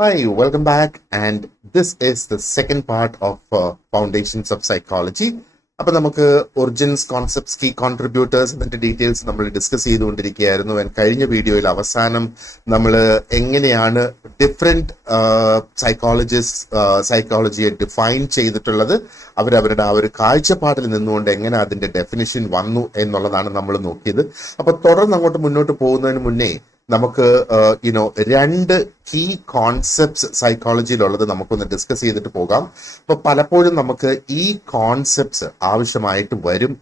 Hi, welcome back. And this is the second part of Foundations of Psychology. അപ്പോൾ നമുക്ക് origins, concepts, key contributors എന്നിട്ട് details നമ്മൾ discuss ചെയ്തുകൊണ്ടിരിക്കുകയായിരുന്നു. കഴിഞ്ഞ വീഡിയോയിൽ അവസാനം നമ്മൾ എങ്ങനെയാണ് ഡിഫറെൻറ്റ് സൈക്കോളജിയെ ഡിഫൈൻ ചെയ്തിട്ടുള്ളത്, അവരവരുടെ ആ ഒരു കാഴ്ചപ്പാടിൽ നിന്നുകൊണ്ട് എങ്ങനെ അതിൻ്റെ ഡെഫിനിഷൻ വന്നു എന്നുള്ളതാണ് നമ്മൾ നോക്കിയത്. അപ്പോൾ തുടർന്ന് അങ്ങോട്ട് മുന്നോട്ട് പോകുന്നതിന് മുന്നേ നമുക്ക് രണ്ട് കീ കോൺസെപ്റ്റ്സ് സൈക്കോളജിയിലുള്ളത് നമുക്കൊന്ന് ഡിസ്കസ് ചെയ്തിട്ട് പോകാം. അപ്പൊ പലപ്പോഴും നമുക്ക് ഈ കോൺസെപ്റ്റ്സ് ആവശ്യമായിട്ട് വരും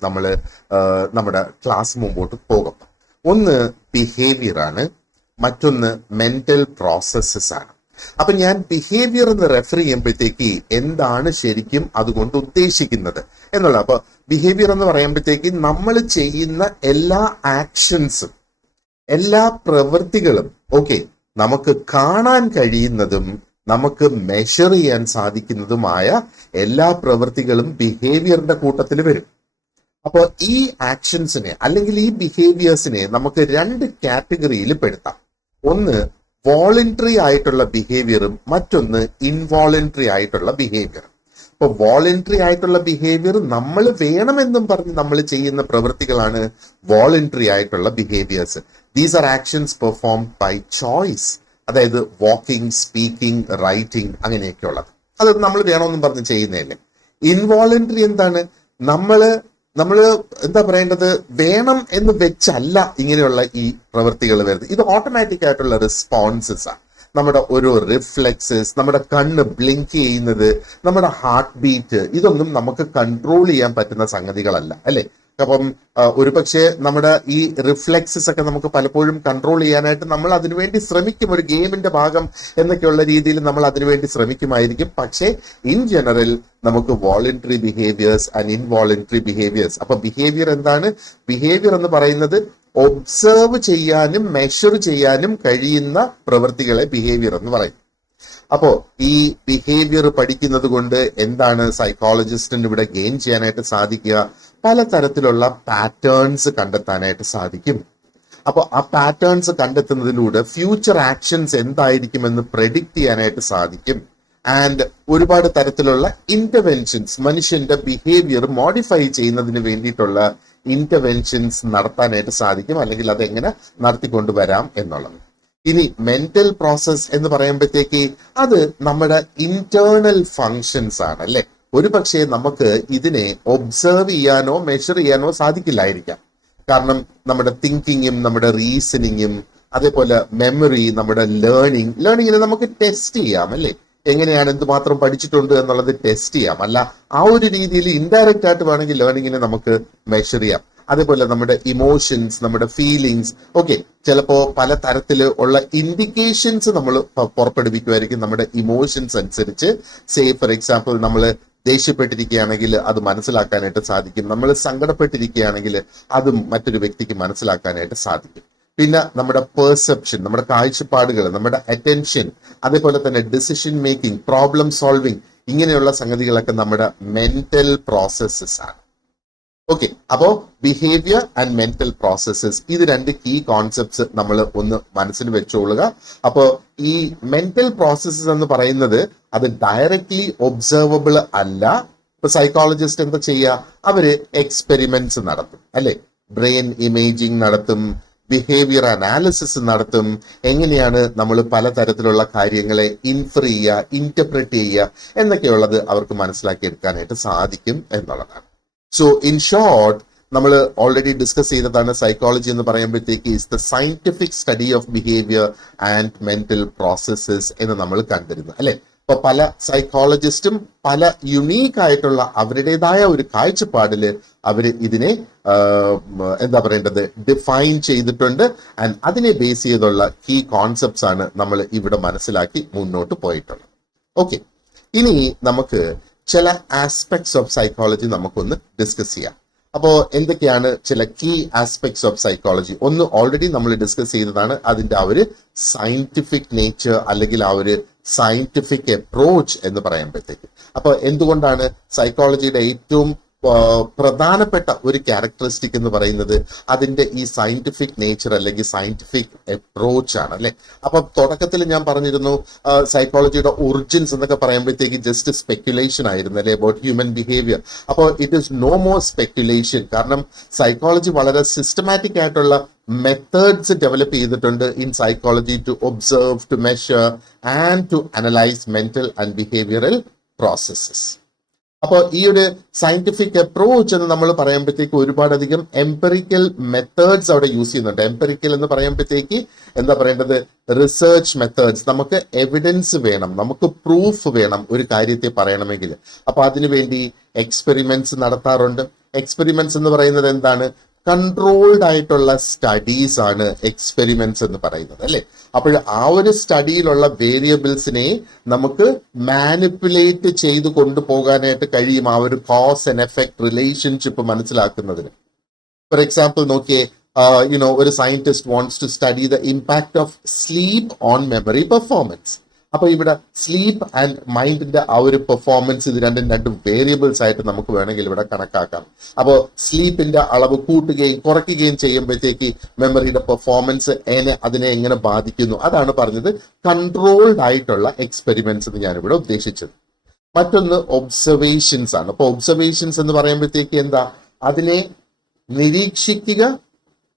നമ്മുടെ ക്ലാസ് മുമ്പോട്ട് പോകും. ഒന്ന് ബിഹേവിയർ ആണ്, മറ്റൊന്ന് മെന്റൽ പ്രോസസ്സസ് ആണ്. അപ്പൊ ഞാൻ ബിഹേവിയർ എന്ന് റെഫർ ചെയ്യുമ്പോഴത്തേക്ക് എന്താണ് ശരിക്കും അതുകൊണ്ട് ഉദ്ദേശിക്കുന്നത് എന്നുള്ള, അപ്പൊ ബിഹേവിയർ എന്ന് പറയുമ്പോഴത്തേക്ക് നമ്മൾ ചെയ്യുന്ന എല്ലാ ആക്ഷൻസും, എല്ലാ പ്രവൃത്തികളും, നമുക്ക് കാണാൻ കഴിയുന്നതും നമുക്ക് മെഷർ ചെയ്യാൻ സാധിക്കുന്നതുമായ എല്ലാ പ്രവൃത്തികളും ബിഹേവിയറിന്റെ കൂട്ടത്തിൽ വരും. അപ്പോൾ ഈ ആക്ഷൻസിനെ അല്ലെങ്കിൽ ഈ ബിഹേവിയേഴ്സിനെ നമുക്ക് രണ്ട് കാറ്റഗറിയിൽ പെടുത്താം. ഒന്ന് വോളണ്ടറി ആയിട്ടുള്ള ബിഹേവിയറും മറ്റൊന്ന് ഇൻവോളണ്ടറി ആയിട്ടുള്ള ബിഹേവിയറും. ഇപ്പൊ വോളണ്ടറി ആയിട്ടുള്ള ബിഹേവിയർ നമ്മൾ വേണമെന്നും പറഞ്ഞ് നമ്മൾ ചെയ്യുന്ന പ്രവൃത്തികളാണ് വോളണ്ടറി ആയിട്ടുള്ള behaviours. These are actions performed by choice. അതായത് വാക്കിംഗ്, സ്പീക്കിംഗ്, റൈറ്റിംഗ്, അങ്ങനെയൊക്കെ ഉള്ളത്. അത് നമ്മൾ വേണമെന്നും പറഞ്ഞ് ചെയ്യുന്നതല്ലേ. ഇൻവോളണ്ടറി എന്താണ്? നമ്മള് എന്താ പറയേണ്ടത്, വേണം എന്ന് വെച്ചല്ല ഇങ്ങനെയുള്ള ഈ പ്രവൃത്തികൾ വരുന്നത്. ഇത് ഓട്ടോമാറ്റിക് ആയിട്ടുള്ള റെസ്പോൺസസ് ആണ്. നമ്മുടെ ഓരോ റിഫ്ലെക്സസ്, നമ്മുടെ കണ്ണ് ബ്ലിങ്ക് ചെയ്യുന്നത്, നമ്മുടെ ഹാർട്ട് ബീറ്റ്, ഇതൊന്നും നമുക്ക് കൺട്രോൾ ചെയ്യാൻ പറ്റുന്ന സംഗതികളല്ല, അല്ലെ? അപ്പം ഒരു പക്ഷേ നമ്മുടെ ഈ റിഫ്ലെക്സസ് ഒക്കെ നമുക്ക് പലപ്പോഴും കൺട്രോൾ ചെയ്യാനായിട്ട് നമ്മൾ അതിനുവേണ്ടി ശ്രമിക്കും. ഒരു ഗെയിമിന്റെ ഭാഗം എന്നൊക്കെയുള്ള രീതിയിൽ നമ്മൾ അതിനുവേണ്ടി ശ്രമിക്കുമായിരിക്കും. പക്ഷേ ഇൻ ജനറൽ നമുക്ക് voluntary behaviours and involuntary behaviours. അപ്പൊ ബിഹേവിയർ എന്താണ്? ബിഹേവിയർ എന്ന് പറയുന്നത് ഒബ്സർവ് ചെയ്യാനും മെഷർ ചെയ്യാനും കഴിയുന്ന പ്രവൃത്തികളെ ബിഹേവിയർ എന്ന് പറയും. അപ്പോ ഈ ബിഹേവിയർ പഠിക്കുന്നത് കൊണ്ട് എന്താണ് സൈക്കോളജിസ്റ്റിന് ഇവിടെ ഗെയിൻ ചെയ്യാനായിട്ട് സാധിക്കുക? പലതരത്തിലുള്ള പാറ്റേൺസ് കണ്ടെത്താനായിട്ട് സാധിക്കും. അപ്പോൾ ആ പാറ്റേൺസ് കണ്ടെത്തുന്നതിലൂടെ ഫ്യൂച്ചർ ആക്ഷൻസ് എന്തായിരിക്കുമെന്ന് പ്രെഡിക്റ്റ് ചെയ്യാനായിട്ട് സാധിക്കും. ആൻഡ് ഒരുപാട് തരത്തിലുള്ള ഇന്റർവെൻഷൻസ്, മനുഷ്യന്റെ ബിഹേവിയർ മോഡിഫൈ ചെയ്യുന്നതിന് വേണ്ടിയിട്ടുള്ള ഇന്റർവെൻഷൻസ് നടത്താനായിട്ട് സാധിക്കും, അല്ലെങ്കിൽ അതെങ്ങനെ നടത്തിക്കൊണ്ടുവരാം എന്നുള്ളത്. ഇനി മെന്റൽ പ്രോസസ് എന്ന് പറയുമ്പോഴത്തേക്ക് അത് നമ്മുടെ ഇന്റേണൽ ഫങ്ഷൻസ് ആണ്, അല്ലെ? ഒരു പക്ഷേ നമുക്ക് ഇതിനെ ഒബ്സർവ് ചെയ്യാനോ മെഷർ ചെയ്യാനോ സാധിക്കില്ലായിരിക്കാം. കാരണം നമ്മുടെ തിങ്കിങ്ങും നമ്മുടെ റീസണിങ്ങും അതേപോലെ മെമ്മറി, നമ്മുടെ ലേണിങ്ങിനെ നമുക്ക് ടെസ്റ്റ് ചെയ്യാം, അല്ലേ? എങ്ങനെയാണ്, എന്തുമാത്രം പഠിച്ചിട്ടുണ്ട് എന്നുള്ളത് ടെസ്റ്റ് ചെയ്യാം. അല്ല, ആ ഒരു രീതിയിൽ ഇൻഡയറക്റ്റ് ആയിട്ട് വേണമെങ്കിൽ ലേണിങ്ങിനെ നമുക്ക് മെഷർ ചെയ്യാം. അതേപോലെ നമ്മുടെ ഇമോഷൻസ്, നമ്മുടെ ഫീലിങ്സ്, ചിലപ്പോ പല തരത്തിൽ ഉള്ള ഇൻഡിക്കേഷൻസ് നമ്മൾ പുറപ്പെടുവിക്കുമായിരിക്കും നമ്മുടെ ഇമോഷൻസ് അനുസരിച്ച്. സേ ഫോർ എക്സാമ്പിൾ, നമ്മൾ ദേഷ്യപ്പെട്ടിരിക്കുകയാണെങ്കിൽ അത് മനസ്സിലാക്കാനായിട്ട് സാധിക്കും. നമ്മൾ സങ്കടപ്പെട്ടിരിക്കുകയാണെങ്കിൽ അതും മറ്റൊരു വ്യക്തിക്ക് മനസ്സിലാക്കാനായിട്ട് സാധിക്കും. പിന്നെ നമ്മുടെ പെർസെപ്ഷൻ, നമ്മുടെ കാഴ്ചപ്പാടുകൾ, നമ്മുടെ അറ്റൻഷൻ, അതേപോലെ തന്നെ ഡിസിഷൻ മേക്കിംഗ്, പ്രോബ്ലം സോൾവിങ്, ഇങ്ങനെയുള്ള സംഗതികളൊക്കെ നമ്മുടെ മെന്റൽ പ്രോസസ്സസ് ആണ്. അപ്പോ ബിഹേവിയർ ആൻഡ് മെന്റൽ പ്രോസസ്സസ്, ഇത് രണ്ട് കീ കോൺസെപ്റ്റ്സ് നമ്മൾ ഒന്ന് മനസ്സിൽ വെച്ചോളുക. അപ്പോ ഈ മെന്റൽ പ്രോസസ്സസ് എന്ന് പറയുന്നത് അത് ഡയറക്ട്ലി ഒബ്സർവബിൾ അല്ല. ഇപ്പൊ സൈക്കോളജിസ്റ്റ് എന്താ ചെയ്യുക? അവര് എക്സ്പെരിമെന്റ്സ് നടത്തും, അല്ലെ? ബ്രെയിൻ ഇമേജിങ് നടത്തും, ബിഹേവിയർ അനാലിസിസ് നടത്തും. എങ്ങനെയാണ് നമ്മൾ പലതരത്തിലുള്ള കാര്യങ്ങളെ ഇൻഫർ ചെയ്യുക, ഇന്റർപ്രറ്റ് ചെയ്യുക എന്നൊക്കെയുള്ളത് അവർക്ക് മനസ്സിലാക്കിയെടുക്കാനായിട്ട് സാധിക്കും എന്നുള്ളതാണ്. സോ ഇൻ ഷോർട്ട്, നമ്മൾ ഓൾറെഡി ഡിസ്കസ് ചെയ്തതാണ് സൈക്കോളജി എന്ന് പറയുമ്പോഴത്തേക്ക് is the scientific study of behaviour and mental processes എന്ന് നമ്മൾ കണ്ടിരുന്നു, അല്ലെ? അപ്പൊ പല സൈക്കോളജിസ്റ്റും പല യുണീക്ക് ആയിട്ടുള്ള അവരുടേതായ ഒരു കാഴ്ചപ്പാടില് അവര് ഇതിനെ എന്താ പറയേണ്ടത്, ഡിഫൈൻ ചെയ്തിട്ടുണ്ട്. ആൻഡ് അതിനെ ബേസ് ചെയ്തുള്ള കീ കോൺസെപ്റ്റ്സ് ആണ് നമ്മൾ ഇവിടെ മനസ്സിലാക്കി മുന്നോട്ട് പോയിട്ടുള്ളത്. ഇനി നമുക്ക് ചില ആസ്പെക്ട്സ് ഓഫ് സൈക്കോളജി നമുക്കൊന്ന് ഡിസ്കസ് ചെയ്യാം. അപ്പോൾ എന്തൊക്കെയാണ് ചില കീ ആസ്പെക്ട്സ് ഓഫ് സൈക്കോളജി? ഒന്ന് ഓൾറെഡി നമ്മൾ ഡിസ്കസ് ചെയ്തതാണ്, അതിന്റെ ആ ഒരു സയന്റിഫിക് നേച്ചർ അല്ലെങ്കിൽ ആ ഒരു സയന്റിഫിക് അപ്രോച്ച് എന്ന് പറയുമ്പോഴത്തേക്ക്. അപ്പോൾ എന്തുകൊണ്ടാണ് സൈക്കോളജിയുടെ ഏറ്റവും പ്രധാനപ്പെട്ട ഒരു ക്യാരക്ടറിസ്റ്റിക് എന്ന് പറയുന്നത് അതിന്റെ ഈ സയന്റിഫിക് നേച്ചർ അല്ലെങ്കിൽ സയന്റിഫിക് അപ്രോച്ച് ആണ് അല്ലെ. അപ്പൊ തുടക്കത്തിൽ ഞാൻ പറഞ്ഞിരുന്നു സൈക്കോളജിയുടെ ഒറിജിൻസ് എന്നൊക്കെ പറയുമ്പോഴത്തേക്ക് ജസ്റ്റ് സ്പെക്യുലേഷൻ ആയിരുന്നു അല്ലെ അബൌട്ട് ഹ്യൂമൻ ബിഹേവിയർ. അപ്പോൾ it is no more speculation. കാരണം സൈക്കോളജി വളരെ സിസ്റ്റമാറ്റിക് ആയിട്ടുള്ള മെത്തേഡ്സ് ഡെവലപ്പ് ചെയ്തിട്ടുണ്ട് in psychology to observe, to measure and to analyse mental and behavioural processes. അപ്പോൾ ഈ ഒരു സയന്റിഫിക് അപ്രോച്ച് എന്ന് നമ്മൾ പറയുമ്പോഴത്തേക്ക് ഒരുപാടധികം എംപെറിക്കൽ മെത്തേഡ്സ് അവിടെ യൂസ് ചെയ്യുന്നുണ്ട്. എംപെറിക്കൽ എന്ന് പറയുമ്പോഴത്തേക്ക് എന്താ പറയേണ്ടത്, റിസർച്ച് മെത്തേഡ്സ്. നമുക്ക് എവിഡൻസ് വേണം, നമുക്ക് പ്രൂഫ് വേണം ഒരു കാര്യത്തെ പറയണമെങ്കിൽ. അപ്പൊ അതിനുവേണ്ടി എക്സ്പെരിമെന്റ്സ് നടത്താറുണ്ട്. എക്സ്പെരിമെന്റ്സ് എന്ന് പറയുന്നത് എന്താണ്? കൺട്രോൾഡ് ആയിട്ടുള്ള സ്റ്റഡീസ് ആണ് എക്സ്പെരിമെന്റ്സ് എന്ന് പറയുന്നത് അല്ലെ. അപ്പോൾ ആ ഒരു സ്റ്റഡിയിലുള്ള വേരിയബിൾസിനെ നമുക്ക് മാനിപ്പുലേറ്റ് ചെയ്ത് കൊണ്ടുപോകാനായിട്ട് കഴിയും ആ ഒരു കോസ് ആൻഡ് എഫക്ട് റിലേഷൻഷിപ്പ് മനസ്സിലാക്കുന്നതിന്. ഫോർ എക്സാമ്പിൾ നോക്കിയേ, ഒരു scientist wants to study the impact of sleep on memory performance. അപ്പൊ ഇവിടെ സ്ലീപ്പ് ആൻഡ് മൈൻഡിന്റെ ആ ഒരു പെർഫോമൻസ്, ഇത് രണ്ട് വേരിയബിൾസ് ആയിട്ട് നമുക്ക് വേണമെങ്കിൽ ഇവിടെ കണക്കാക്കാം. അപ്പോൾ സ്ലീപ്പിന്റെ അളവ് കൂട്ടുകയും കുറയ്ക്കുകയും ചെയ്യുമ്പോഴത്തേക്ക് മെമ്മറിയുടെ പെർഫോമൻസ് അതിനെ എങ്ങനെ ബാധിക്കുന്നു, അതാണ് പറഞ്ഞത് കൺട്രോൾഡ് ആയിട്ടുള്ള എക്സ്പെരിമെന്റ്സ് എന്ന് ഞാനിവിടെ ഉദ്ദേശിച്ചത്. മറ്റൊന്ന് ഒബ്സർവേഷൻസ് ആണ്. അപ്പൊ ഒബ്സർവേഷൻസ് എന്ന് പറയുമ്പോഴത്തേക്ക് എന്താ, അതിനെ നിരീക്ഷിക്കുക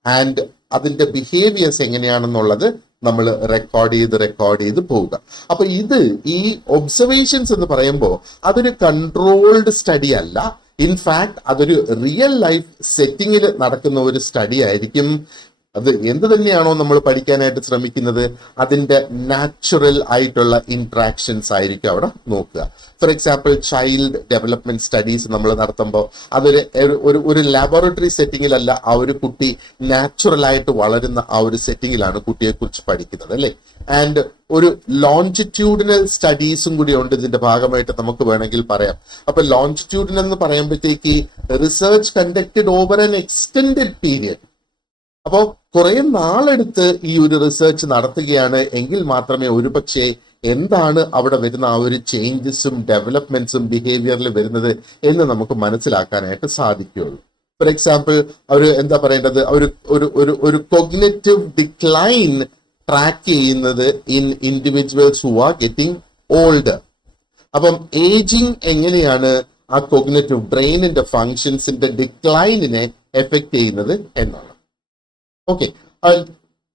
ആൻഡ് അതിന്റെ ബിഹേവിയേഴ്സ് എങ്ങനെയാണെന്നുള്ളത് നമ്മൾ റെക്കോർഡ് ചെയ്ത് പോവുക. അപ്പൊ ഈ ഒബ്സർവേഷൻസ് എന്ന് പറയുമ്പോൾ അതൊരു കൺട്രോൾഡ് സ്റ്റഡി അല്ല. ഇൻഫാക്ട് അതൊരു റിയൽ ലൈഫ് സെറ്റിങ്ങിൽ നടക്കുന്ന ഒരു സ്റ്റഡി ആയിരിക്കും. അത് എന്ത് തന്നെയാണോ നമ്മൾ പഠിക്കാനായിട്ട് ശ്രമിക്കുന്നത്, അതിന്റെ നാച്ചുറൽ ആയിട്ടുള്ള ഇന്ററാക്ഷൻസ് ആയിരിക്കും അവിടെ നോക്കുക. For example child development studies നമ്മൾ നടത്തുമ്പോൾ ഒരു ലാബോറട്ടറി സെറ്റിങ്ങിലല്ല, ആ ഒരു കുട്ടി നാച്ചുറൽ ആയിട്ട് വളരുന്ന ആ ഒരു സെറ്റിങ്ങിലാണ് കുട്ടിയെ കുറിച്ച് പഠിക്കുന്നത് അല്ലെ. ആൻഡ് ഒരു ലോഞ്ചിറ്റ്യൂഡിനൽ സ്റ്റഡീസും കൂടി ഉണ്ട് ഇതിന്റെ ഭാഗമായിട്ട് നമുക്ക് വേണമെങ്കിൽ പറയാം. അപ്പൊ ലോഞ്ചിറ്റ്യൂഡിനൽ എന്ന് പറയുമ്പോഴത്തേക്ക് research conducted over an extended period. അപ്പോൾ കുറെ നാളെടുത്ത് ഈ ഒരു റിസർച്ച് നടത്തുകയാണ് എങ്കിൽ മാത്രമേ ഒരുപക്ഷെ എന്താണ് അവിടെ വരുന്ന ആ ഒരു ചേഞ്ചസും ഡെവലപ്മെന്റ്സും ബിഹേവിയറിൽ വരുന്നത് എന്ന് നമുക്ക് മനസ്സിലാക്കാനായിട്ട് സാധിക്കുകയുള്ളൂ. ഫോർ എക്സാമ്പിൾ എന്താ പറയേണ്ടത്, ഒരു കൊഗ്നിറ്റീവ് ഡിക്ലൈൻ ട്രാക്ക് ചെയ്യുന്നത് in individuals who are getting older. അപ്പം ഏജിങ് എങ്ങനെയാണ് ആ കൊഗ്നിറ്റീവ് ബ്രെയിനിന്റെ ഫങ്ഷൻസിന്റെ ഡിക്ലൈനിനെ എഫക്ട് ചെയ്യുന്നത് എന്നാണ്. ഓക്കെ,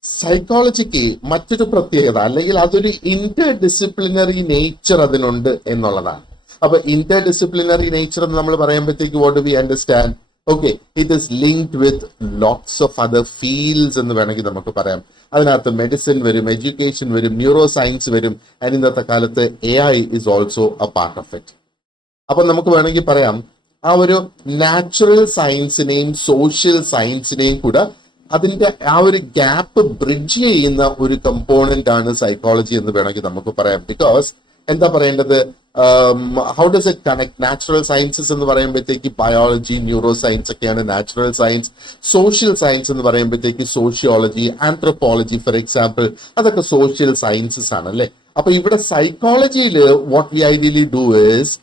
സൈക്കോളജിക്ക് മറ്റൊരു പ്രത്യേകത അല്ലെങ്കിൽ അതൊരു ഇന്റർ ഡിസിപ്ലിനറി നേച്ചർ അതിനുണ്ട് എന്നുള്ളതാണ്. അപ്പൊ ഇന്റർ ഡിസിപ്ലിനറി നേച്ചർ എന്ന് നമ്മൾ പറയുമ്പോഴത്തേക്ക് what do we understand? Okay, it is linked with lots of other fields എന്ന് വേണമെങ്കിൽ നമുക്ക് പറയാം. അതിനകത്ത് മെഡിസിൻ വരും, എഡ്യൂക്കേഷൻ വരും, ന്യൂറോ സയൻസ് വരും, ആൻഡ് ഇന്നത്തെ കാലത്ത് AI is also A part of it. അപ്പൊ നമുക്ക് വേണമെങ്കിൽ പറയാം ആ ഒരു നാച്ചുറൽ സയൻസിനെയും സോഷ്യൽ സയൻസിനെയും കൂടെ അതിന്റെ ആ ഒരു ഗ്യാപ്പ് ബ്രിഡ്ജ് ചെയ്യുന്ന ഒരു കമ്പോണന്റ് ആണ് സൈക്കോളജി എന്ന് വേണമെങ്കിൽ നമുക്ക് പറയാം. ബിക്കോസ് എന്താ പറയേണ്ടത്, how does it connect? Natural sciences എന്ന് പറയുമ്പോഴത്തേക്ക് ബയോളജി, ന്യൂറോ സയൻസ് ഒക്കെയാണ് നാച്ചുറൽ സയൻസ്. സോഷ്യൽ സയൻസ് എന്ന് പറയുമ്പോഴത്തേക്ക് സോഷ്യോളജി, ആന്ത്രോപോളജി ഫോർ എക്സാമ്പിൾ, അതൊക്കെ സോഷ്യൽ സയൻസസ് ആണ് അല്ലെ. അപ്പൊ ഇവിടെ സൈക്കോളജിയിൽ what we ideally do is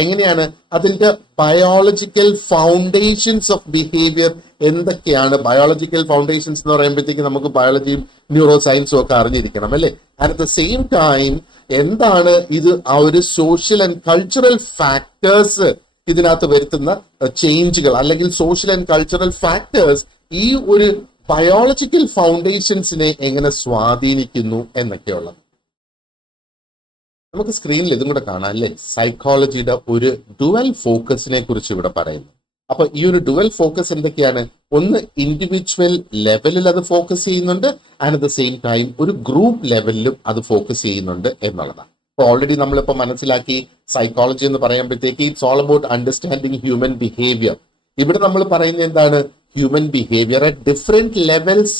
എങ്ങനെയാണ് അതിന്റെ ബയോളജിക്കൽ ഫൗണ്ടേഷൻസ് ഓഫ് ബിഹേവിയർ എന്തൊക്കെയാണ്. ബയോളജിക്കൽ ഫൗണ്ടേഷൻസ് എന്ന് പറയുമ്പോഴത്തേക്ക് നമുക്ക് ബയോളജിയും ന്യൂറോ സയൻസും ഒക്കെ അറിഞ്ഞിരിക്കണം അല്ലെ. And at the same time എന്താണ് ഇത് ആ ഒരു സോഷ്യൽ ആൻഡ് കൾച്ചറൽ ഫാക്ടേഴ്സ് ഇതിനകത്ത് വരുത്തുന്ന ചേഞ്ചുകൾ, അല്ലെങ്കിൽ സോഷ്യൽ ആൻഡ് കൾച്ചറൽ ഫാക്ടേഴ്സ് ഈ ഒരു ബയോളജിക്കൽ ഫൗണ്ടേഷൻസിനെ എങ്ങനെ സ്വാധീനിക്കുന്നു എന്നൊക്കെയുള്ളത് നമുക്ക് സ്ക്രീനിൽ ഇതും കൂടെ കാണാം അല്ലേ. സൈക്കോളജിയുടെ ഒരു ഡുവൽ ഫോക്കസിനെ കുറിച്ച് ഇവിടെ പറയുന്നു. അപ്പൊ ഈ ഒരു ഡുവൽ ഫോക്കസ് എന്തൊക്കെയാണ്? ഒന്ന് ഇൻഡിവിജ്വൽ ലെവലിൽ അത് ഫോക്കസ് ചെയ്യുന്നുണ്ട്, and at the same time ഒരു ഗ്രൂപ്പ് ലെവലിലും അത് ഫോക്കസ് ചെയ്യുന്നുണ്ട് എന്നുള്ളതാണ്. അപ്പൊ ഓൾറെഡി നമ്മളിപ്പോ മനസ്സിലാക്കി സൈക്കോളജി എന്ന് പറയുമ്പോഴത്തേക്ക് it's all about understanding human behaviour. ഇവിടെ നമ്മൾ പറയുന്നത് എന്താണ്? Human behaviour at different levels.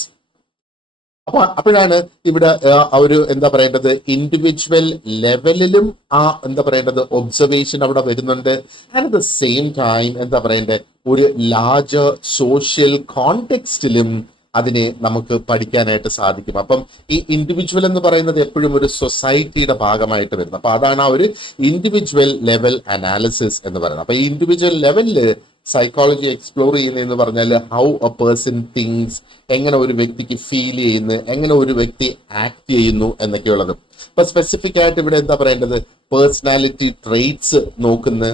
അപ്പോഴാണ് ഇവിടെ ഒരു എന്താ പറയേണ്ടത്, ഇൻഡിവിജ്വൽ ലെവലിലും ആ എന്താ പറയേണ്ടത് ഒബ്സർവേഷൻ അവിടെ വരുന്നുണ്ട്. And at the same time എന്താ പറയേണ്ടത്, ഒരു ലാർജർ സോഷ്യൽ കോണ്ടെക്സ്റ്റിലും അതിനെ നമുക്ക് പഠിക്കാനായിട്ട് സാധിക്കും. അപ്പം ഈ ഇൻഡിവിജ്വൽ എന്ന് പറയുന്നത് എപ്പോഴും ഒരു സൊസൈറ്റിയുടെ ഭാഗമായിട്ട് വരുന്നത്. അപ്പൊ അതാണ് ആ ഒരു ഇൻഡിവിജ്വൽ ലെവൽ അനാലിസിസ് എന്ന് പറയുന്നത്. അപ്പൊ ഈ ഇൻഡിവിജ്വൽ ലെവലില് സൈക്കോളജി എക്സ്പ്ലോർ ചെയ്യുന്നതെന്ന് പറഞ്ഞാൽ ഹൗ എ പേഴ്സൺ തിങ്സ്, എങ്ങനെ ഒരു വ്യക്തിക്ക് ഫീൽ ചെയ്യുന്നു, എങ്ങനെ ഒരു വ്യക്തി ആക്ട് ചെയ്യുന്നു എന്നൊക്കെയുള്ളത്. ഇപ്പൊ സ്പെസിഫിക് ആയിട്ട് ഇവിടെ എന്താ പറയേണ്ടത്, പേഴ്സണാലിറ്റി ട്രെയ്റ്റ്സ് നോക്കുന്ന,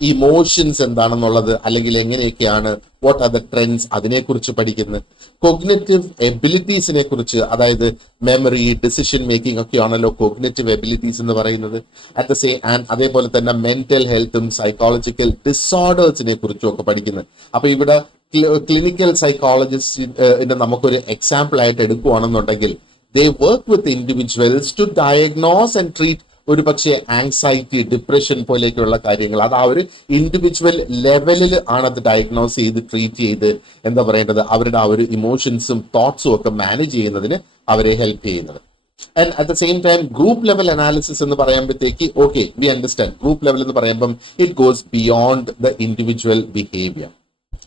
ഇമോഷൻസ് എന്താണെന്നുള്ളത്, അല്ലെങ്കിൽ എങ്ങനെയൊക്കെയാണ്, വാട്ട് ആർ ദ ട്രെൻഡ്സ്, അതിനെക്കുറിച്ച് പഠിക്കുന്നത്. കോഗ്നിറ്റീവ് എബിലിറ്റീസിനെ കുറിച്ച്, അതായത് മെമ്മറി, ഡിസിഷൻ മേക്കിംഗ് ഒക്കെയാണല്ലോ കോഗ്നിറ്റീവ് എബിലിറ്റീസ് എന്ന് പറയുന്നത്. അറ്റ് ദ സെയിം ആൻഡ് അതേപോലെ തന്നെ മെന്റൽ ഹെൽത്തും സൈക്കോളജിക്കൽ ഡിസോർഡേഴ്സിനെ കുറിച്ചും ഒക്കെ പഠിക്കുന്നത്. അപ്പൊ ഇവിടെ ക്ലിനിക്കൽ സൈക്കോളജിസ്റ്റിന്റെ നമുക്കൊരു എക്സാമ്പിൾ ആയിട്ട് എടുക്കുകയാണെന്നുണ്ടെങ്കിൽ, they work with individuals to diagnose and treat ഒരു പക്ഷേ ആങ്സൈറ്റി, ഡിപ്രഷൻ പോലെയൊക്കെയുള്ള കാര്യങ്ങൾ. അത് ആ ഒരു ഇൻഡിവിജ്വൽ ലെവലിൽ ആണ് അത് ഡയഗ്നോസ് ചെയ്ത് ട്രീറ്റ് ചെയ്ത് എന്താ പറയേണ്ടത്, അവരുടെ ആ ഒരു ഇമോഷൻസും തോട്ട്സും ഒക്കെ മാനേജ് ചെയ്യുന്നതിന് അവരെ ഹെൽപ്പ് ചെയ്യുന്നത്. And at the same time group level analysis എന്ന് പറയുമ്പോഴത്തേക്ക് okay we understand, group level എന്ന് പറയുമ്പം it goes beyond the individual behaviour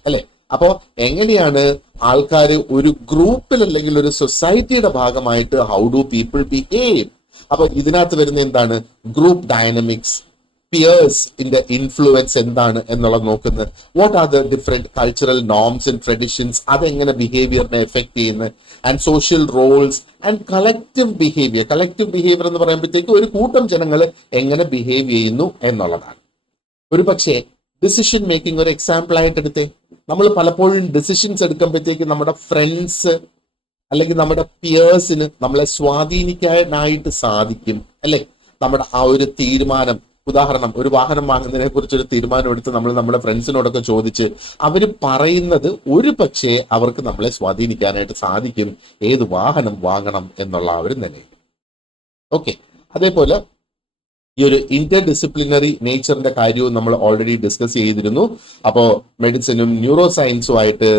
അല്ലെ. അപ്പോ എങ്ങനെയാണ് ആൾക്കാർ ഒരു ഗ്രൂപ്പിൽ അല്ലെങ്കിൽ ഒരു സൊസൈറ്റിയുടെ ഭാഗമായിട്ട് ഹൗ ഡു പീപ്പിൾ ബിഹേവ്. അപ്പൊ ഇതിനകത്ത് വരുന്ന എന്താണ്, ഗ്രൂപ്പ് ഡൈനമിക്സ്, പിയേഴ്സിന്റെ ഇൻഫ്ലുവൻസ് എന്താണ് എന്നുള്ളത് നോക്കുന്നത്. What are the different cultural norms and traditions, അതെങ്ങനെ ബിഹേവിയറിനെ എഫക്ട് ചെയ്യുന്നത്. And social roles and collective behaviour. Collective behaviour എന്ന് പറയുമ്പോഴത്തേക്ക് ഒരു കൂട്ടം ജനങ്ങൾ എങ്ങനെ ബിഹേവ് ചെയ്യുന്നു എന്നുള്ളതാണ്. ഒരു പക്ഷേ ഡിസിഷൻ മേക്കിംഗ് ഒരു എക്സാമ്പിൾ ആയിട്ട് എടുത്തേ. നമ്മൾ പലപ്പോഴും ഡിസിഷൻസ് എടുക്കുമ്പോഴത്തേക്ക് നമ്മുടെ ഫ്രണ്ട്സ് അല്ലെങ്കിൽ നമ്മുടെ പിയേഴ്സിന് നമ്മളെ സ്വാധീനിക്കാനായിട്ട് സാധിക്കും അല്ലെ. നമ്മുടെ ആ ഒരു തീരുമാനം, ഉദാഹരണം ഒരു വാഹനം വാങ്ങുന്നതിനെ കുറിച്ചൊരു തീരുമാനം എടുത്ത് നമ്മൾ നമ്മുടെ ഫ്രണ്ട്സിനോടൊക്കെ ചോദിച്ച് അവർ പറയുന്നത് ഒരു പക്ഷേ അവർക്ക് നമ്മളെ സ്വാധീനിക്കാനായിട്ട് സാധിക്കും ഏത് വാഹനം വാങ്ങണം എന്നുള്ള ആ ഒരു നിലയിൽ. ഓക്കെ, അതേപോലെ ഈ ഒരു ഇന്റർ ഡിസിപ്ലിനറി നേച്ചറിന്റെ കാര്യവും നമ്മൾ ഓൾറെഡി ഡിസ്കസ് ചെയ്തിരുന്നു. അപ്പോ മെഡിസിനും ന്യൂറോ സയൻസും ആയിട്ട്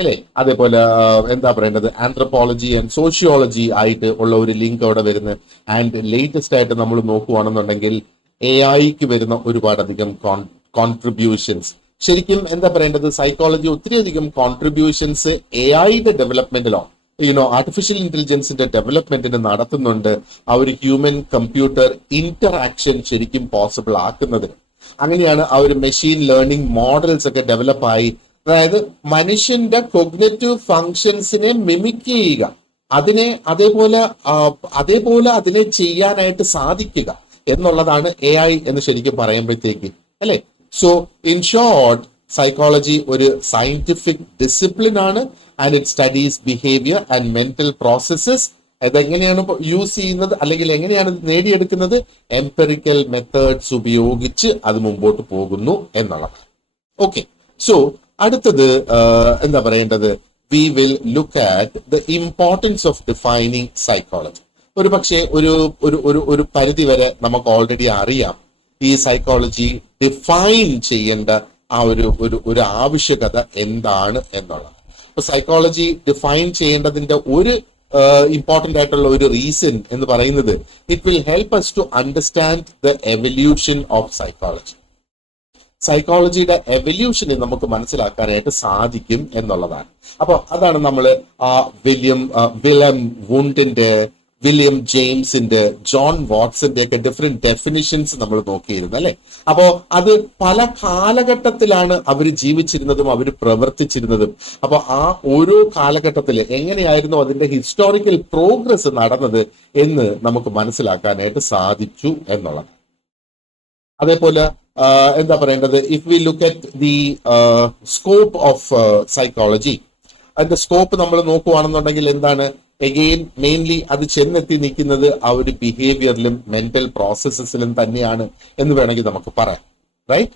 അല്ലേ, അതേപോലെ എന്താ പറയേണ്ടത്, ആന്ത്രപ്പോളജി ആൻഡ് സോഷ്യോളജി ആയിട്ട് ഉള്ള ഒരു ലിങ്ക് അവിടെ വരുന്നത്. ആൻഡ് ലേറ്റസ്റ്റ് ആയിട്ട് നമ്മൾ നോക്കുകയാണെന്നുണ്ടെങ്കിൽ AI വരുന്ന ഒരുപാടധികം കോൺട്രിബ്യൂഷൻസ്. ശരിക്കും എന്താ പറയേണ്ടത്, സൈക്കോളജി ഒത്തിരിയധികം കോൺട്രിബ്യൂഷൻസ് AI ഡെവലപ്മെന്റിലോ ആർട്ടിഫിഷ്യൽ ഇന്റലിജൻസിന്റെ ഡെവലപ്മെന്റിന് നടത്തുന്നുണ്ട്. ആ ഒരു ഹ്യൂമൻ കമ്പ്യൂട്ടർ ഇന്ററാക്ഷൻ ശരിക്കും പോസിബിൾ ആക്കുന്നതിന്. അങ്ങനെയാണ് ആ ഒരു മെഷീൻ ലേണിംഗ് മോഡൽസ് ഒക്കെ ഡെവലപ്പായി, അതായത് മനുഷ്യന്റെ കൊഗ്നിറ്റീവ് ഫങ്ഷൻസിനെ മിമിക് ചെയ്യുക, അതിനെ അതേപോലെ അതിനെ ചെയ്യാനായിട്ട് സാധിക്കുക എന്നുള്ളതാണ് AI എന്ന് ശരിക്കും പറയുമ്പോഴത്തേക്ക് അല്ലെ. സോ ഇൻ ഷോർട്ട്, സൈക്കോളജി ഒരു സയന്റിഫിക് ഡിസിപ്ലിൻ ആണ് and it studies behaviour and mental processes. അതെങ്ങനെയാണ് യൂസ് ചെയ്യുന്നത് അല്ലെങ്കിൽ എങ്ങനെയാണ് ഇത് നേടിയെടുക്കുന്നത്, എംപെറിക്കൽ മെത്തേഡ്സ് ഉപയോഗിച്ച് അത് മുമ്പോട്ട് പോകുന്നു എന്നുള്ളത്. ഓക്കെ, സോ അടുത്തത് എന്താ പറയേണ്ടത്, V will look at the importance of defining psychology. ഒരു പക്ഷേ ഒരു പരിധി വരെ നമുക്ക് ഓൾറെഡി അറിയാം ഈ സൈക്കോളജി ഡിഫൈൻ ചെയ്യേണ്ട ആ ഒരു ആവശ്യകത എന്താണ് എന്നുള്ളത്. അപ്പൊ സൈക്കോളജി ഡിഫൈൻ ചെയ്യേണ്ടതിന്റെ ഒരു ഇമ്പോർട്ടന്റ് ആയിട്ടുള്ള ഒരു റീസൺ എന്ന് പറയുന്നത്, it will help us to understand the evolution of psychology. സൈക്കോളജിയുടെ എവല്യൂഷനെ നമുക്ക് മനസ്സിലാക്കാനായിട്ട് സാധിക്കും എന്നുള്ളതാണ്. അപ്പൊ അതാണ് നമ്മൾ വില്യം വുണ്ടിന്റെ, വില്യം ജെയിംസിന്റെ, ജോൺ വാട്സന്റെ ഒക്കെ ഡിഫറെന്റ് ഡെഫിനിഷൻസ് നമ്മൾ നോക്കിയിരുന്നു അല്ലെ. അപ്പോ അത് പല കാലഘട്ടത്തിലാണ് അവർ ജീവിച്ചിരുന്നതും അവർ പ്രവർത്തിച്ചിരുന്നതും. അപ്പൊ ആ ഓരോ കാലഘട്ടത്തിൽ എങ്ങനെയായിരുന്നു അതിന്റെ ഹിസ്റ്റോറിക്കൽ പ്രോഗ്രസ് നടന്നത് എന്ന് നമുക്ക് മനസ്സിലാക്കാനായിട്ട് സാധിച്ചു എന്നുള്ളത്. അതേപോലെ എന്താ പറയേണ്ടത്, if we look at the scope of psychology, അതിന്റെ സ്കോപ്പ് നമ്മൾ നോക്കുകയാണെന്നുണ്ടെങ്കിൽ എന്താണ്, എഗെയിൻ മെയിൻലി അത് ചെന്നെത്തി നിൽക്കുന്നത് ആ ഒരു ബിഹേവിയറിലും മെന്റൽ പ്രോസസ്സസിലും തന്നെയാണ് എന്ന് വേണമെങ്കിൽ നമുക്ക് പറയാം. റൈറ്റ്,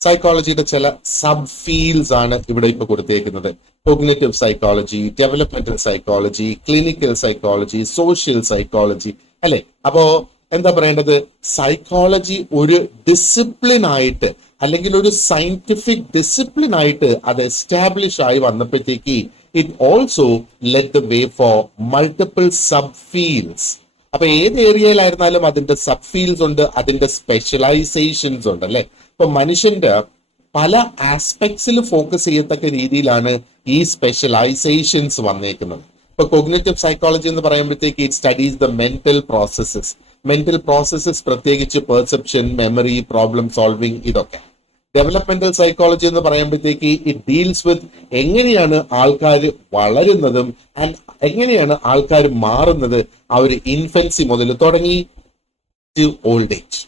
സൈക്കോളജിയുടെ ചില സബ് ഫീൽഡ്സ് ആണ് ഇവിടെ ഇപ്പൊ കൊടുത്തേക്കുന്നത്. Cognitive psychology, developmental psychology, clinical psychology, social psychology അല്ലെ. അപ്പോ എന്താ പറയേണ്ടത്, സൈക്കോളജി ഒരു ഡിസിപ്ലിൻ ആയിട്ട് അല്ലെങ്കിൽ ഒരു സയന്റിഫിക് ഡിസിപ്ലിൻ ആയിട്ട് അത് എസ്റ്റാബ്ലിഷ് ആയി വന്നപ്പോഴത്തേക്ക് it also let the way for multiple sub fields. അപ്പൊ ഏത് ഏരിയയിലായിരുന്നാലും അതിന്റെ സബ് ഫീൽഡ്സ് ഉണ്ട്, അതിന്റെ സ്പെഷ്യലൈസേഷൻസ് ഉണ്ട് അല്ലെ. ഇപ്പൊ മനുഷ്യന്റെ പല ആസ്പെക്ട്സിൽ ഫോക്കസ് ചെയ്യത്തക്ക രീതിയിലാണ് ഈ സ്പെഷ്യലൈസേഷൻസ് വന്നേക്കുന്നത്. ഇപ്പൊ കൊഗ്നിറ്റീവ് സൈക്കോളജി എന്ന് പറയുമ്പോഴത്തേക്ക് it studies the mental processes പ്രത്യേകിച്ച് പെർസെപ്ഷൻ, മെമ്മറി, പ്രോബ്ലം സോൾവിങ്, ഇതൊക്കെ. ഡെവലപ്മെന്റൽ സൈക്കോളജി എന്ന് പറയുമ്പോഴത്തേക്ക് ഇറ്റ് ഡീൽസ് വിത്ത് എങ്ങനെയാണ് ആൾക്കാർ വളരുന്നതും ആൻഡ് എങ്ങനെയാണ് ആൾക്കാർ മാറുന്നത് ആ ഒരു ഇൻഫൻസി മുതൽ തുടങ്ങി ഓൾഡ് ഏജ്.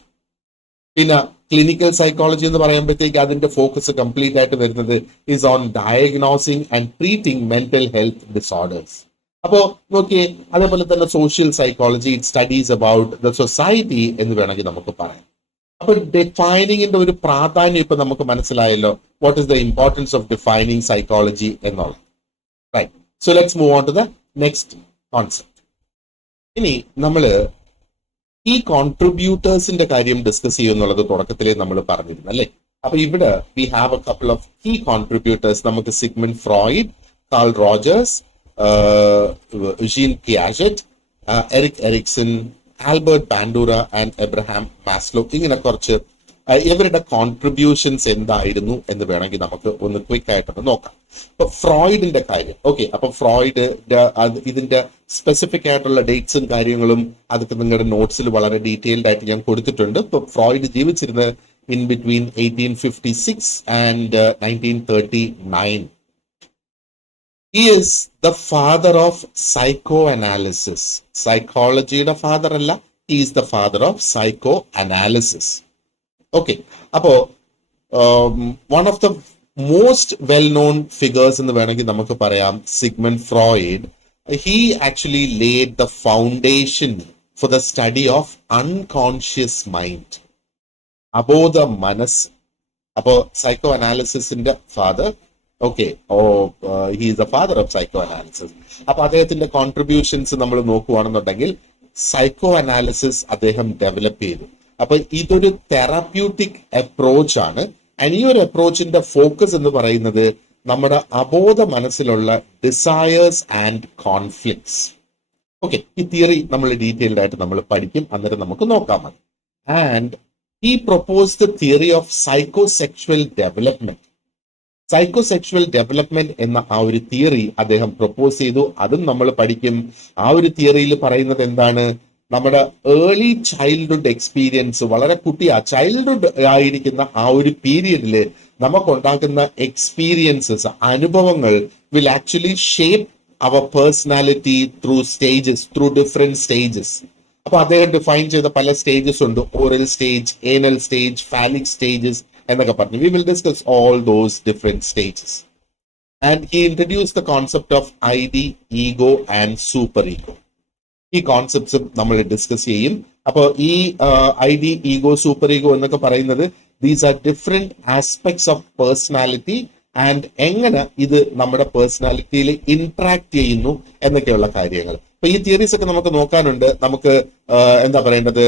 പിന്നെ ക്ലിനിക്കൽ സൈക്കോളജി എന്ന് പറയുമ്പോഴത്തേക്ക് അതിന്റെ ഫോക്കസ് കംപ്ലീറ്റ് ആയിട്ട് വരുന്നത് is on diagnosing and treating mental health disorders. അപ്പോ നോക്കിയേ, അതേപോലെ തന്നെ social psychology it studies about the society എന്ന് വേണമെങ്കിൽ നമുക്ക് പറയാം. അപ്പൊ ഡിഫൈനിങ്ങിന്റെ ഒരു പ്രാധാന്യം ഇപ്പൊ നമുക്ക് മനസ്സിലായല്ലോ. What is the importance of defining psychology എന്നുള്ളത്. Right. So let's move on to the next concept. ഇനി നമ്മള് ഈ കോൺട്രിബ്യൂട്ടേഴ്സിന്റെ കാര്യം ഡിസ്കസ് ചെയ്യുന്നുള്ളത് തുടക്കത്തിലേ നമ്മൾ പറഞ്ഞിരുന്നു അല്ലേ. അപ്പൊ ഇവിടെ we have a couple of key contributors. നമുക്ക് Sigmund Freud, Carl Rogers, Jean Piaget, Erik Erikson, Albert Bandura and Abraham Maslow, ഇങ്ങനെ കുറച്ച് ഇവരുടെ കോൺട്രിബ്യൂഷൻസ് എന്തായിരുന്നു എന്ന് വേണമെങ്കിൽ നമുക്ക് ഒന്ന് ക്വിക്ക് ആയിട്ടൊന്ന് നോക്കാം. ഇപ്പൊ ഫ്രോയിഡിന്റെ കാര്യം. ഓക്കെ, അപ്പൊ ഫ്രോയിഡ് ഇതിന്റെ സ്പെസിഫിക് ആയിട്ടുള്ള ഡേറ്റ്സും കാര്യങ്ങളും അതൊക്കെ നിങ്ങളുടെ നോട്ട്സിൽ വളരെ ഡീറ്റെയിൽഡ് ആയിട്ട് ഞാൻ കൊടുത്തിട്ടുണ്ട്. ഇപ്പൊ ഫ്രോയിഡ് ജീവിച്ചിരുന്നത് in between 1856 and 1939. He is the father of psychoanalysis. സൈക്കോളജിയുടെ ഫാദർ അല്ല, he is the father of psychoanalysis. Okay, അപ്പോ one of the most well known figures എന്ന് വേണമെങ്കിൽ നമുക്ക് പറയാം Sigmund Freud. He actually laid the foundation for the study of unconscious mind, അബോധ മനസ്സ്. അപ്പോ സൈക്കോ അനാലിസിസിന്റെ father. Okay, he is the father of psychoanalysis. അപ്പൊ അദ്ദേഹത്തിന്റെ കോൺട്രിബ്യൂഷൻസ് നമ്മൾ നോക്കുകയാണെന്നുണ്ടെങ്കിൽ സൈക്കോ അനാലിസിസ് അദ്ദേഹം ഡെവലപ്പ് ചെയ്തു. അപ്പൊ ഇതൊരു തെറാപ്യൂട്ടിക് അപ്രോച്ച് ആണ്. ഈ ഒരു അപ്രോച്ചിന്റെ ഫോക്കസ് എന്ന് പറയുന്നത് നമ്മുടെ അബോധ മനസ്സിലുള്ള ഡിസയേഴ്സ് ആൻഡ് കോൺഫ്ലിക്ട്സ്. ഓക്കെ, ഈ തിയറി നമ്മൾ ഡീറ്റെയിൽഡ് ആയിട്ട് നമ്മൾ പഠിക്കും, അന്നേരം നമുക്ക് നോക്കാം മതി. And he proposed the theory of psychosexual development. Psychosexual development എന്ന ആ ഒരു തിയറി അദ്ദേഹം പ്രൊപ്പോസ് ചെയ്തു, അതും നമ്മൾ പഠിക്കും. ആ ഒരു തിയറിയിൽ പറയുന്നത് എന്താണ്, നമ്മുടെ ഏർലി ചൈൽഡ്ഹുഡ് എക്സ്പീരിയൻസ്, വളരെ ചൈൽഡ്ഹുഡ് ആയിരിക്കുന്ന ആ ഒരു പീരിയഡില് നമുക്കുണ്ടാക്കുന്ന എക്സ്പീരിയൻസസ്, അനുഭവങ്ങൾ will actually shape our personality through different stages. അപ്പൊ അദ്ദേഹം ഡിഫൈൻ ചെയ്ത പല സ്റ്റേജസ് ഉണ്ട്. Oral stage, anal stage, phallic stages എന്നൊക്കെ പറഞ്ഞു. We will discuss all those different stages. And he introduce the concept of id, ego and super ego. ഈ കോൺസെപ്റ്റ്സും നമ്മൾ ഡിസ്കസ് ചെയ്യും. അപ്പോൾ ഈ ഐഡി, ഈഗോ, സൂപ്പർ ഈഗോ എന്നൊക്കെ പറയുന്നത് these are different aspects of personality and എങ്ങനെ ഇത് നമ്മുടെ പേഴ്സണാലിറ്റിയിൽ ഇന്ററാക്ട് ചെയ്യുന്നു എന്നൊക്കെയുള്ള കാര്യങ്ങൾ. അപ്പൊ ഈ തിയറീസ് ഒക്കെ നമുക്ക് നോക്കാനുണ്ട്. നമുക്ക് എന്താ പറയേണ്ടത്,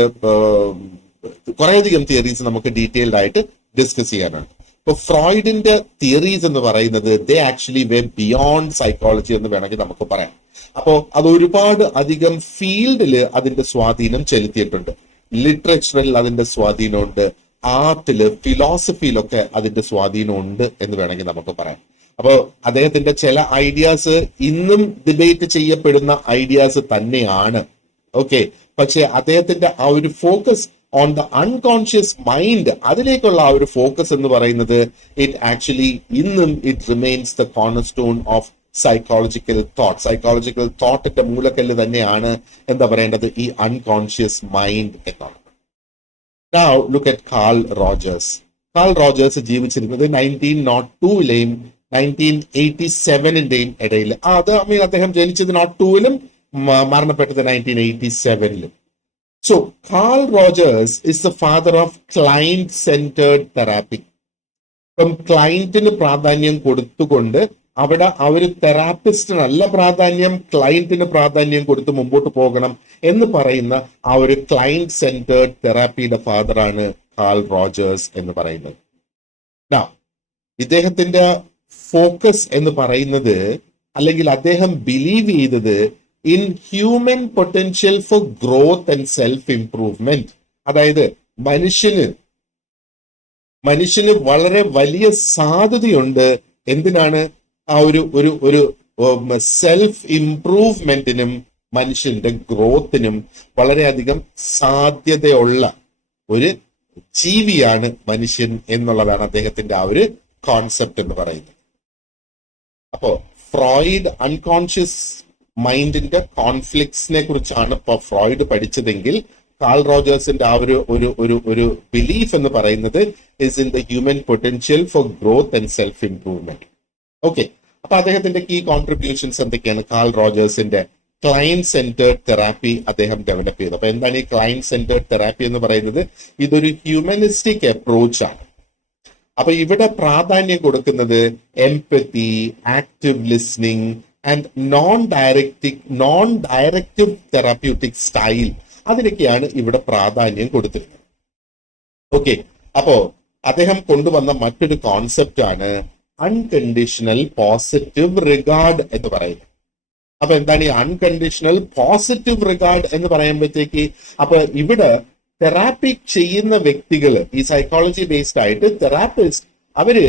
കുറേയധികം തിയറീസ് നമുക്ക് ഡീറ്റെയിൽഡ് ആയിട്ട് ഡിസ്കസ് ചെയ്യാനുണ്ട്. ഇപ്പൊ ഫ്രോയിഡിന്റെ തിയറീസ് എന്ന് പറയുന്നത് ദേ ആക്ച്വലി വേ ബിയോണ്ട് സൈക്കോളജി എന്ന് വേണമെങ്കിൽ നമുക്ക് പറയാം. അപ്പോ അത് ഒരുപാട് അധികം ഫീൽഡില് അതിന്റെ സ്വാധീനം ചെലുത്തിയിട്ടുണ്ട്. ലിറ്ററേച്ചറിൽ അതിന്റെ സ്വാധീനമുണ്ട്, ആർട്ടില്, ഫിലോസഫിയിലൊക്കെ അതിന്റെ സ്വാധീനമുണ്ട് എന്ന് വേണമെങ്കിൽ നമുക്ക് പറയാം. അപ്പോ അദ്ദേഹത്തിന്റെ ചില ഐഡിയാസ് ഇന്നും ഡിബേറ്റ് ചെയ്യപ്പെടുന്ന ഐഡിയാസ് തന്നെയാണ്. ഓക്കെ, പക്ഷെ അദ്ദേഹത്തിന്റെ ആ ഒരു focus on the unconscious mind, അതിലേക്കുള്ള ആ ഒരു ഫോക്കസ് എന്ന് പറയുന്നത് ഇറ്റ് ആക്ച്വലി ഇന്നും it remains the corner stone of psychological തോട്ടിന്റെ മൂലക്കല്ല് തന്നെയാണ് എന്താ പറയേണ്ടത്, ഈ അൺകോൺഷ്യസ് മൈൻഡ് എന്നുള്ളത്. Now look at Carl Rogers. Carl Rogers ജീവിച്ചിരുന്നത് 1902-ലെയും 1987-ന്റെയും ഇടയിൽ. അത് അദ്ദേഹം ജനിച്ചത് 02-ലും മരണപ്പെട്ടത് 1987-ലും. So Carl Rogers is the father of client-centered therapy. ഇപ്പം ക്ലയന്റിന് പ്രാധാന്യം കൊടുത്തുകൊണ്ട് അവിടെ ഒരു തെറാപ്പിസ്റ്റിനല്ല പ്രാധാന്യം, ക്ലയന്റിന് പ്രാധാന്യം കൊടുത്ത് മുമ്പോട്ട് പോകണം എന്ന് പറയുന്ന ആ ഒരു ക്ലയന്റ് സെന്റേർഡ് തെറാപ്പിയുടെ ഫാദറാണ് കാൾ റോജേഴ്സ് എന്ന് പറയുന്നത്. ഇദ്ദേഹത്തിന്റെ ഫോക്കസ് എന്ന് പറയുന്നത്, അല്ലെങ്കിൽ അദ്ദേഹം ബിലീവ് ചെയ്തത് in human potential for growth and self improvement. അതായത് മനുഷ്യന് മനുഷ്യന് വളരെ വലിയ സാധ്യതയുണ്ട്. എന്തിനാണ്? ആ ഒരു ഒരു ഒരു സെൽഫ് ഇംപ്രൂവ്മെന്റിനും മനുഷ്യന്റെ ഗ്രോത്തിനും വളരെയധികം സാധ്യതയുള്ള ഒരു ജീവിയാണ് മനുഷ്യൻ എന്നുള്ളതാണ് അദ്ദേഹത്തിന്റെ ആ ഒരു കോൺസെപ്റ്റ് എന്ന് പറയുന്നത്. അപ്പോ ഫ്രോയിഡ് അൺകോൺഷ്യസ് മൈൻഡിന്റെ കോൺഫ്ലിക്ട്സിനെ കുറിച്ചാണ് ഇപ്പൊ ഫ്രോയിഡ് പഠിച്ചതെങ്കിൽ, കാൾ റോജേഴ്സിന്റെ ആ ഒരു ഒരു ഒരു ഒരു ബിലീഫ് എന്ന് പറയുന്നത് is in the human potential for growth and self improvement. Okay, അപ്പൊ അദ്ദേഹത്തിന്റെ കീ കോൺട്രിബ്യൂഷൻസ് എന്തൊക്കെയാണ്? കാൾ റോജേഴ്സിന്റെ ക്ലയന്റ് സെന്റേർഡ് തെറാപ്പി അദ്ദേഹം ഡെവലപ്പ് ചെയ്തു. അപ്പൊ എന്താണ് ഈ ക്ലയന്റ് സെന്റേർഡ് തെറാപ്പി എന്ന് പറയുന്നത്? ഇതൊരു ഹ്യൂമനിസ്റ്റിക് അപ്രോച്ച് ആണ്. അപ്പൊ ഇവിടെ പ്രാധാന്യം കൊടുക്കുന്നത് empathy, active listening and non directive therapeutic style, അതിനൊക്കെയാണ് ഇവിടെ പ്രാധാന്യം കൊടുത്തിരുന്നത്. ഓക്കെ, അപ്പോ അദ്ദേഹം കൊണ്ടുവന്ന മറ്റൊരു കോൺസെപ്റ്റ് ആണ് അൺകണ്ടീഷണൽ പോസിറ്റീവ് റിഗാർഡ് എന്ന് പറയുന്നത്. അപ്പൊ എന്താണ് ഈ അൺകണ്ടീഷണൽ പോസിറ്റീവ് റിഗാർഡ് എന്ന് പറയുമ്പോഴത്തേക്ക്, അപ്പൊ ഇവിടെ തെറാപ്പി ചെയ്യുന്ന വ്യക്തികൾ, ഈ സൈക്കോളജി ബേസ്ഡ് ആയിട്ട് തെറാപ്പിസ്റ്റ്, അവര്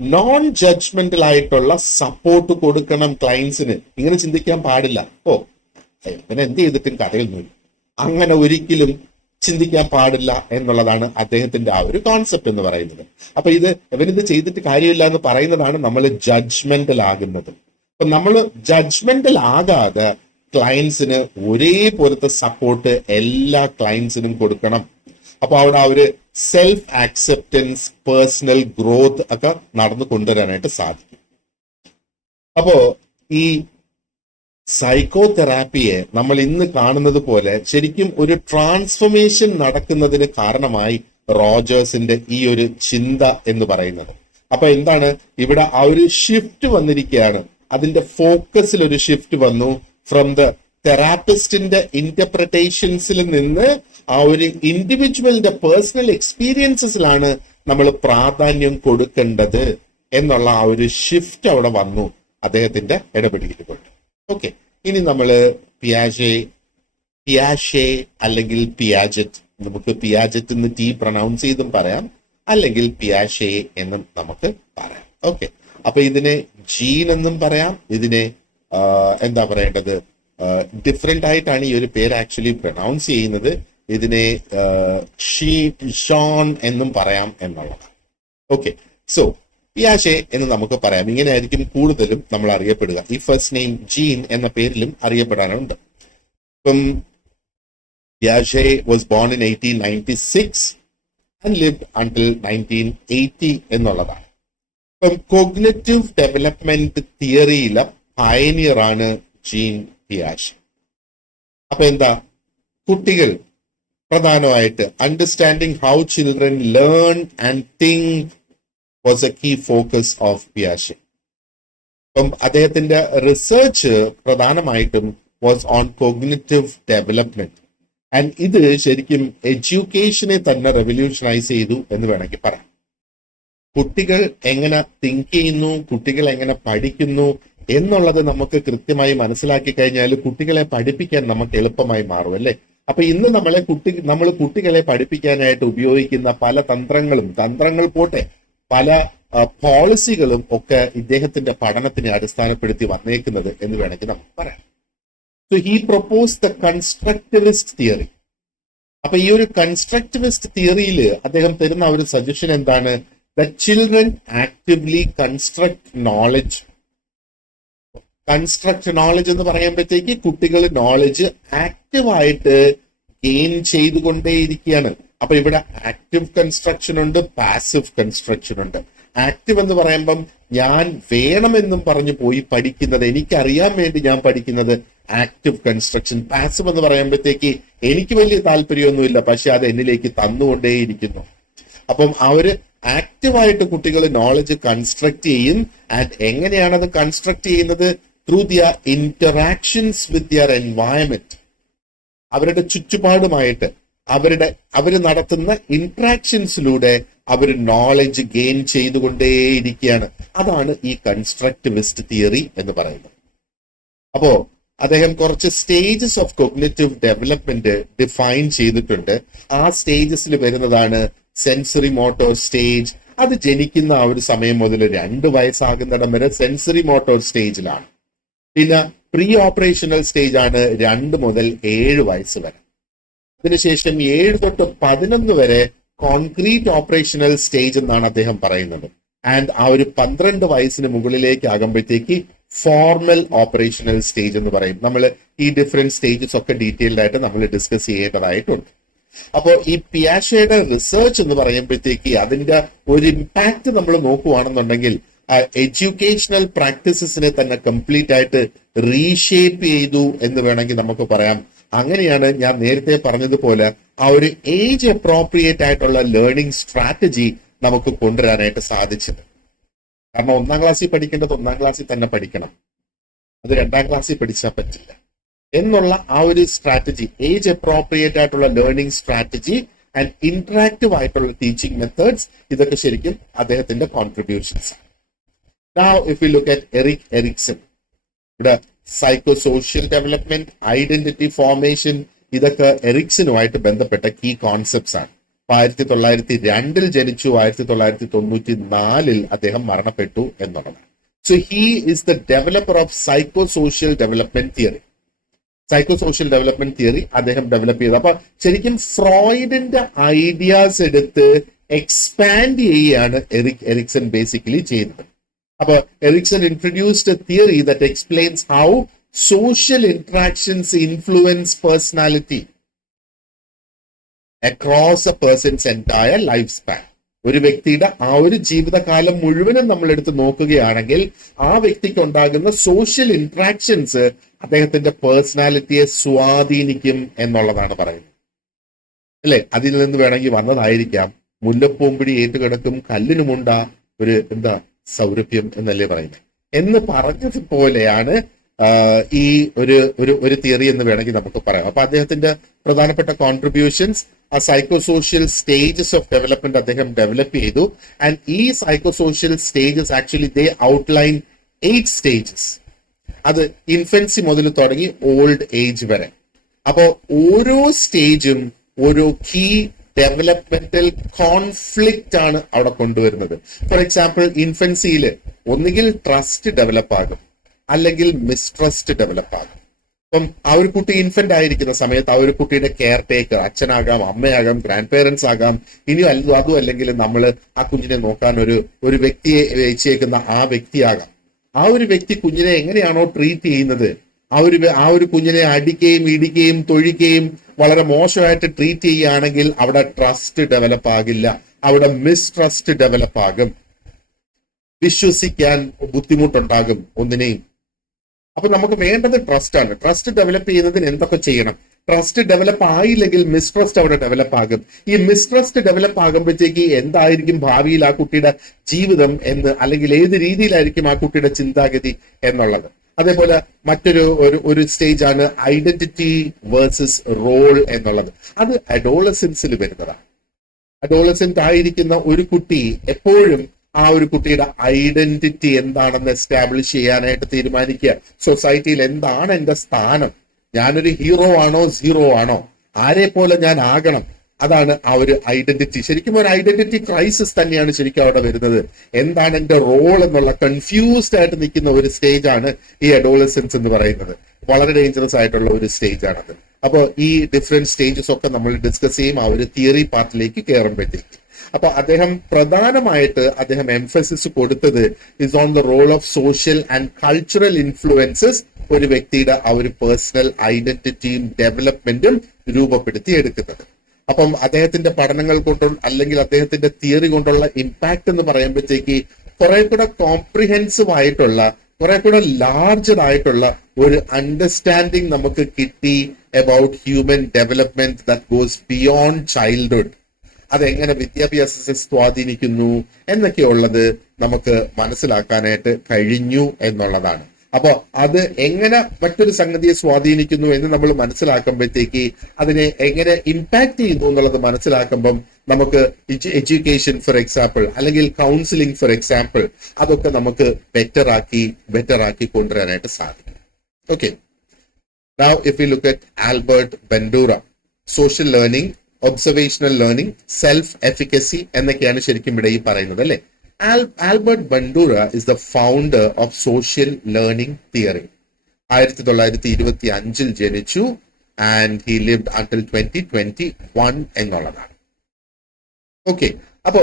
നോൺ ജഡ്ജ്മെന്റൽ ആയിട്ടുള്ള സപ്പോർട്ട് കൊടുക്കണം ക്ലയൻസിന്. ഇങ്ങനെ ചിന്തിക്കാൻ പാടില്ല, ഓ പിന്നെ എന്ത് ചെയ്തിട്ടും കഥയൊന്നുമില്ല, അങ്ങനെ ഒരിക്കലും ചിന്തിക്കാൻ പാടില്ല എന്നുള്ളതാണ് അദ്ദേഹത്തിന്റെ ആ ഒരു കോൺസെപ്റ്റ് എന്ന് പറയുന്നത്. അപ്പൊ ഇവനിത് ചെയ്തിട്ട് കാര്യമില്ല എന്ന് പറയുന്നതാണ് നമ്മൾ ജഡ്ജ്മെന്റൽ ആകുന്നത്. അപ്പൊ നമ്മൾ ജഡ്ജ്മെന്റൽ ആകാതെ ക്ലയൻസിന് ഒരേപോലത്തെ സപ്പോർട്ട് എല്ലാ ക്ലയൻസിനും കൊടുക്കണം. അപ്പൊ അവിടെ ആ ഒരു സെൽഫ് ആക്സെപ്റ്റൻസ്, പേഴ്സണൽ ഗ്രോത്ത് ഒക്കെ നടന്നു കൊണ്ടുവരാനായിട്ട് സാധിക്കും. അപ്പോ ഈ സൈക്കോ തെറാപ്പിയെ നമ്മൾ ഇന്ന് കാണുന്നത് പോലെ ശരിക്കും ഒരു ട്രാൻസ്ഫോർമേഷൻ നടക്കുന്നതിന് കാരണമായി റോജേഴ്സിന്റെ ഈ ഒരു ചിന്ത എന്ന് പറയുന്നത്. അപ്പൊ എന്താണ് ഇവിടെ ആ ഒരു ഷിഫ്റ്റ് വന്നിരിക്കുകയാണ്. അതിന്റെ ഫോക്കസിൽ ഒരു ഷിഫ്റ്റ് വന്നു. ഫ്രം ദ തെറാപ്പിസ്റ്റിന്റെ ഇന്റർപ്രിട്ടേഷൻസിൽ നിന്ന് ആ ഒരു ഇൻഡിവിജ്വലിന്റെ പേഴ്സണൽ എക്സ്പീരിയൻസസിലാണ് നമ്മൾ പ്രാധാന്യം കൊടുക്കേണ്ടത് എന്നുള്ള ആ ഒരു ഷിഫ്റ്റ് അവിടെ വന്നു അദ്ദേഹത്തിന്റെ ഇടപെടലുകൾ കൊണ്ട്. ഓക്കെ, ഇനി നമ്മൾ പിയാഷെ അല്ലെങ്കിൽ പിയാജറ്റ്, നമുക്ക് പിയാജറ്റ് എന്ന് ടി പ്രൊനൗൺസ് ചെയ്തും പറയാം, അല്ലെങ്കിൽ പിയാഷെ എന്നും നമുക്ക് പറയാം. ഓക്കെ, അപ്പൊ ഇതിനെ ജീൻ എന്നും പറയാം, ഇതിനെ എന്താ പറയേണ്ടത്, ഡിഫറെന്റ് ആയിട്ടാണ് ഈ ഒരു പേര് ആക്ച്വലി പ്രൊനൗൺസ് ചെയ്യുന്നത്. ഇതിനെ ഷോൺ എന്നും പറയാം എന്നുള്ളതാണ്. ഓക്കെ, സോ പിയാഷെ എന്ന് നമുക്ക് പറയാം. ഇങ്ങനെ ആയിരിക്കും കൂടുതലും നമ്മൾ അറിയപ്പെടുക. ഈ ഫസ്റ്റ് നെയിം ജീൻ എന്ന പേരിലും അറിയപ്പെടാനുണ്ട്. ഇപ്പം പിയാഷെ was born in 1896 and lived until 1980 എന്നുള്ളതാണ്. ഇപ്പം കോഗ്നിറ്റീവ് ഡെവലപ്മെന്റ് തിയറിയിലെ പയനിയർ ആണ് ജീൻ പിയാഷെ. അപ്പൊ എന്താ, കുട്ടികൾ പ്രധാനമായിട്ട് understanding how children learn and think was a key focus of Piaget. അപ്പം അദ്ദേഹത്തിന്റെ റിസർച്ച് പ്രധാനമായിട്ടും was on cognitive development. And ഇത് ശരിക്കും എഡ്യൂക്കേഷനെ തന്നെ റെവല്യൂഷനൈസ് ചെയ്തു എന്ന് വേണമെങ്കിൽ പറയാം. കുട്ടികൾ എങ്ങനെ തിങ്ക് ചെയ്യുന്നു, കുട്ടികൾ എങ്ങനെ പഠിക്കുന്നു എന്നുള്ളത് നമുക്ക് കൃത്യമായി മനസ്സിലാക്കി കഴിഞ്ഞാൽ കുട്ടികളെ പഠിപ്പിക്കാൻ നമുക്ക് എളുപ്പമായി മാറും, അല്ലേ? അപ്പൊ ഇന്ന് നമ്മൾ കുട്ടികളെ പഠിപ്പിക്കാനായിട്ട് ഉപയോഗിക്കുന്ന പല തന്ത്രങ്ങൾ പോട്ടെ, പല പോളിസികളും ഒക്കെ ഇദ്ദേഹത്തിന്റെ പഠനത്തിനെ അടിസ്ഥാനപ്പെടുത്തി വന്നേക്കുന്നത് എന്ന് വേണമെങ്കിൽ നമുക്ക് പറയാം. So he propose the constructivist theory. അപ്പൊ ഈ ഒരു കൺസ്ട്രക്റ്റിവിസ്റ്റ് തിയറിയിൽ അദ്ദേഹം തരുന്ന ഒരു സജഷൻ എന്താണ്? The children actively construct knowledge. എന്ന് പറയുമ്പോഴത്തേക്ക് കുട്ടികൾ നോളജ് ആക്റ്റീവായിട്ട് ഗെയിൻ ചെയ്തുകൊണ്ടേയിരിക്കുകയാണ്. അപ്പൊ ഇവിടെ ആക്റ്റീവ് കൺസ്ട്രക്ഷൻ ഉണ്ട്, പാസീവ് കൺസ്ട്രക്ഷൻ ഉണ്ട്. ആക്റ്റീവ് എന്ന് പറയുമ്പം ഞാൻ വേണമെന്നും പറഞ്ഞു പോയി പഠിക്കുന്നത്, എനിക്കറിയാൻ വേണ്ടി ഞാൻ പഠിക്കുന്നത് ആക്റ്റീവ് കൺസ്ട്രക്ഷൻ. പാസീവ് എന്ന് പറയുമ്പോഴത്തേക്ക് എനിക്ക് വലിയ താല്പര്യമൊന്നുമില്ല, പക്ഷെ അത് എന്നിലേക്ക് തന്നുകൊണ്ടേയിരിക്കുന്നു. അപ്പം ആ ഒരു ആക്റ്റീവായിട്ട് കുട്ടികൾ നോളജ് കൺസ്ട്രക്ട് ചെയ്യും. ആൻഡ് എങ്ങനെയാണ് അത് കൺസ്ട്രക്ട് ചെയ്യുന്നത്? Through their interactions with their environment. അവരുടെ ചുറ്റുപാടുമായിട്ട് അവർ നടത്തുന്ന ഇന്ററാക്ഷൻസിലൂടെ അവർ നോളജ് ഗെയിൻ ചെയ്തുകൊണ്ടേയിരിക്കുകയാണ്. അതാണ് ഈ കൺസ്ട്രക്റ്റിവിസ്റ്റ് തിയറി എന്ന് പറയുന്നത്. അപ്പോ അദ്ദേഹം കുറച്ച് stages of cognitive development define ചെയ്തിട്ടുണ്ട്. ആ സ്റ്റേജസിൽ വരുന്നതാണ് സെൻസറി മോട്ടോർ സ്റ്റേജ്, അത് ജനിക്കുന്ന ആ ഒരു സമയം മുതൽ 2 വയസ്സാകുന്നിടം വരെ സെൻസറി മോട്ടോർ സ്റ്റേജിലാണ്. പിന്നെ പ്രീ ഓപ്പറേഷണൽ സ്റ്റേജ് ആണ് 2 മുതൽ 7 വയസ്സ് വരെ. അതിനുശേഷം 7 തൊട്ട് 11 വരെ കോൺക്രീറ്റ് ഓപ്പറേഷണൽ സ്റ്റേജ് എന്നാണ് അദ്ദേഹം പറയുന്നത്. ആൻഡ് ആ ഒരു 12 വയസ്സിന് മുകളിലേക്ക് ആകുമ്പോഴത്തേക്ക് ഫോർമൽ ഓപ്പറേഷണൽ സ്റ്റേജ് എന്ന് പറയും. നമ്മൾ ഈ ഡിഫറെന്റ് സ്റ്റേജസ് ഒക്കെ ഡീറ്റെയിൽഡ് ആയിട്ട് നമ്മൾ ഡിസ്കസ് ചെയ്യേണ്ടതായിട്ടുണ്ട്. അപ്പോൾ ഈ പിയാഷയുടെ റിസർച്ച് എന്ന് പറയുമ്പോഴത്തേക്ക് അതിന്റെ ഒരു ഇമ്പാക്ട് നമ്മൾ നോക്കുവാണെന്നുണ്ടെങ്കിൽ എഡ്യൂക്കേഷണൽ പ്രാക്ടീസസിനെ തന്നെ കംപ്ലീറ്റ് ആയിട്ട് റീഷേപ്പ് ചെയ്തു എന്ന് വേണമെങ്കിൽ നമുക്ക് പറയാം. അങ്ങനെയാണ് ഞാൻ നേരത്തെ പറഞ്ഞതുപോലെ ആ ഒരു ഏജ് അപ്രോപ്രിയേറ്റ് ആയിട്ടുള്ള ലേണിംഗ് സ്ട്രാറ്റജി നമുക്ക് കൊണ്ടുവരാനായിട്ട് സാധിച്ചത്. കാരണം 1-ാം ക്ലാസ്സിൽ പഠിക്കേണ്ടത് 1-ാം ക്ലാസ്സിൽ തന്നെ പഠിക്കണം, അത് 2-ാം ക്ലാസ്സിൽ പഠിച്ചാൽ പറ്റില്ല എന്നുള്ള ആ ഒരു സ്ട്രാറ്റജി, ഏജ് അപ്രോപ്രിയേറ്റ് ആയിട്ടുള്ള ലേണിംഗ് സ്ട്രാറ്റജി ആൻഡ് ഇന്ററാക്റ്റീവ് ആയിട്ടുള്ള ടീച്ചിങ് മെത്തേഡ്സ്, ഇതൊക്കെ ശരിക്കും അദ്ദേഹത്തിന്റെ contributions. Now if we look at Erik Erikson, ഇവിടെ psycho social development, identity formation, ഇതൊക്കെ എറിക്സനുമായിട്ട് ബന്ധപ്പെട്ട കീ കോൺസെപ്റ്റ്സ് ആണ്. 1902 ജനിച്ചു, 1994 അദ്ദേഹം മരണപ്പെട്ടു എന്നുള്ളതാണ്. So he is the developer of psycho social development theory. Psycho social development theory അദ്ദേഹം ഡെവലപ്പ് ചെയ്തു. അപ്പൊ ശരിക്കും ഫ്രോയിഡിന്റെ ഐഡിയാസ് എടുത്ത് എക്സ്പാൻഡ് ചെയ്യുകയാണ് എറിക്സൺ ബേസിക്കലി ചെയ്തത്. അപ്പൊ Erikson introduced a theory that explains how social interactions influence personality across a person's entire life span. ഒരു വ്യക്തിയുടെ ആ ഒരു ജീവിതകാലം മുഴുവനും നമ്മൾ എടുത്ത് നോക്കുകയാണെങ്കിൽ ആ വ്യക്തിക്ക് ഉണ്ടാകുന്ന സോഷ്യൽ ഇന്ററാക്ഷൻസ് അദ്ദേഹത്തിന്റെ പേഴ്സണാലിറ്റിയെ സ്വാധീനിക്കും എന്നുള്ളതാണ് പറയുന്നത്. അല്ലെ, അതിൽ നിന്ന് വേണമെങ്കിൽ വന്നതായിരിക്കാം മുല്ലപ്പൂമ്പിടി ഏറ്റുകിടക്കും കല്ലിനുമുണ്ട ഒരു സൗരഭ്യം എന്നല്ലേ പറയുന്നത് എന്ന് പറഞ്ഞതുപോലെയാണ് ഈ ഒരു തിയറി എന്ന് വേണമെങ്കിൽ നമുക്ക് പറയാം. അപ്പൊ അദ്ദേഹത്തിന്റെ പ്രധാനപ്പെട്ട കോൺട്രിബ്യൂഷൻസ് ആ psycho social stages of development അദ്ദേഹം ഡെവലപ്പ് ചെയ്തു. ആൻഡ് ഈ psycho social stages actually they outline 8 stages. അത് ഇൻഫൻസി മുതൽ തുടങ്ങി ഓൾഡ് ഏജ് വരെ. അപ്പോ ഓരോ സ്റ്റേജും ഓരോ കീ ഡെവലപ്മെന്റൽ കോൺഫ്ലിക്റ്റ് ആണ് അവിടെ കൊണ്ടുവരുന്നത്. ഫോർ എക്സാമ്പിൾ ഇൻഫൻസിയിൽ ഒന്നുകിൽ ട്രസ്റ്റ് ഡെവലപ്പ് ആകും, അല്ലെങ്കിൽ മിസ്ട്രസ്റ്റ് ഡെവലപ്പ് ആകും. അപ്പം ആ ഒരു കുട്ടി ഇൻഫന്റ് ആയിരിക്കുന്ന സമയത്ത് ആ ഒരു കുട്ടിയുടെ കെയർ ടേക്കർ അച്ഛനാകാം, അമ്മയാകാം, ഗ്രാൻഡ് പേരൻസ് ആകാം, ഇനിയും അതും അല്ലെങ്കിൽ നമ്മൾ ആ കുഞ്ഞിനെ നോക്കാൻ ഒരു വ്യക്തിയെ വെച്ചേക്കുന്ന ആ വ്യക്തിയാകാം. ആ ഒരു വ്യക്തി കുഞ്ഞിനെ എങ്ങനെയാണോ ട്രീറ്റ് ചെയ്യുന്നത്, ആ ഒരു കുഞ്ഞിനെ അടിക്കുകയും ഇടിക്കുകയും തൊഴിക്കുകയും വളരെ മോശമായിട്ട് ട്രീറ്റ് ചെയ്യുകയാണെങ്കിൽ അവിടെ ട്രസ്റ്റ് ഡെവലപ്പ് ആകില്ല, അവിടെ മിസ്ട്രസ്റ്റ് ഡെവലപ്പ് ആകും, വിശ്വസിക്കാൻ ബുദ്ധിമുട്ടുണ്ടാകും ഒന്നിനെയും. അപ്പൊ നമുക്ക് വേണ്ടത് ട്രസ്റ്റ് ആണ്. ട്രസ്റ്റ് ഡെവലപ്പ് ചെയ്യുന്നതിന് എന്തൊക്കെ ചെയ്യണം? ട്രസ്റ്റ് ഡെവലപ്പ് ആയില്ലെങ്കിൽ മിസ്ട്രസ്റ്റ് അവിടെ ഡെവലപ്പ് ആകും. ഈ മിസ്ട്രസ്റ്റ് ഡെവലപ്പ് ആകുമ്പോഴത്തേക്ക് എന്തായിരിക്കും ഭാവിയിൽ ആ കുട്ടിയുടെ ജീവിതം എന്ന്, അല്ലെങ്കിൽ ഏത് രീതിയിലായിരിക്കും ആ കുട്ടിയുടെ ചിന്താഗതി എന്നുള്ളത്. അതേപോലെ മറ്റൊരു സ്റ്റേജ് ആണ് ഐഡന്റിറ്റി വേഴ്സസ് റോൾ എന്നുള്ളത്. അത് അഡോളസൻസിൽ വരുന്നതാണ്. അഡോളസെന്റ് ആയിരിക്കുന്ന ഒരു കുട്ടി എപ്പോഴും ആ ഒരു കുട്ടിയുടെ ഐഡന്റിറ്റി എന്താണെന്ന് എസ്റ്റാബ്ലിഷ് ചെയ്യാനായിട്ട് തീരുമാനിക്കുക. സൊസൈറ്റിയിൽ എന്താണ് എന്റെ സ്ഥാനം, ഞാനൊരു ഹീറോ ആണോ സീറോ ആണോ, ആരെ പോലെ ഞാൻ ആകണം, അതാണ് ആ ഒരു ഐഡന്റിറ്റി. ശരിക്കും ഒരു ഐഡന്റിറ്റി ക്രൈസിസ് തന്നെയാണ് ശരിക്കും അവിടെ വരുന്നത്. എന്താണ് എന്റെ റോൾ എന്നുള്ള കൺഫ്യൂസ്ഡ് ആയിട്ട് നിൽക്കുന്ന ഒരു സ്റ്റേജ് ആണ് ഈ അഡോളസൻസ് എന്ന് പറയുന്നത്. വളരെ ഡേഞ്ചറസ് ആയിട്ടുള്ള ഒരു സ്റ്റേജ് ആണത്. അപ്പോൾ ഈ ഡിഫറെന്റ് സ്റ്റേജസ് ഒക്കെ നമ്മൾ ഡിസ്കസ് ചെയ്യും ആ ഒരു തിയറി പാർട്ടിലേക്ക് കയറുമ്പോഴത്തേക്ക്. അപ്പൊ പ്രധാനമായിട്ട് അദ്ദേഹം എംഫസിസ് കൊടുത്തത് is on the role of social and cultural influences ഒരു വ്യക്തിയുടെ ആ ഒരു പേഴ്സണൽ ഐഡന്റിറ്റിയും ഡെവലപ്മെന്റും രൂപപ്പെടുത്തി എടുക്കുന്നത്. അപ്പം അദ്ദേഹത്തിന്റെ പഠനങ്ങൾ കൊണ്ടും അല്ലെങ്കിൽ അദ്ദേഹത്തിന്റെ തിയറി കൊണ്ടുള്ള ഇമ്പാക്ട് എന്ന് പറയുമ്പോഴത്തേക്ക് കുറെ കൂടെ കോംപ്രിഹെൻസീവ് ആയിട്ടുള്ള, കുറെ കൂടെ ലാർജർ ആയിട്ടുള്ള ഒരു അണ്ടർസ്റ്റാൻഡിങ് നമുക്ക് കിട്ടി about human development that goes beyond childhood. അതെങ്ങനെ വിദ്യാഭ്യാസത്തെ സ്വാധീനിക്കുന്നു എന്നൊക്കെയുള്ളത് നമുക്ക് മനസ്സിലാക്കാനായിട്ട് കഴിഞ്ഞു എന്നുള്ളതാണ്. അപ്പോ അത് എങ്ങനെ മറ്റൊരു സംഗതിയെ സ്വാധീനിക്കുന്നു എന്ന് നമ്മൾ മനസ്സിലാക്കുമ്പോഴത്തേക്ക് അതിനെ എങ്ങനെ ഇമ്പാക്ട് ചെയ്യുന്നു എന്നുള്ളത് മനസ്സിലാക്കുമ്പം നമുക്ക് എഡ്യൂക്കേഷൻ ഫോർ എക്സാമ്പിൾ അല്ലെങ്കിൽ കൗൺസിലിംഗ് ഫോർ എക്സാമ്പിൾ അതൊക്കെ നമുക്ക് ബെറ്റർ ആക്കി കൊണ്ടുവരാനായിട്ട് സാധിക്കും. Okay, now if you look at Albert Bandura, social learning observational learning, self efficacy എന്നൊക്കെയാണ് ശരിക്കും ഇവിടെ ഈ പറയുന്നത് അല്ലെ. Albert Bandura is the founder of social learning theory. 1925 ജനിച്ചു ആൻഡ് ഹി ലിവ്ഡ് അണ്ടിൽ 2021 എന്നുള്ളതാണ്. ഓക്കെ, അപ്പോ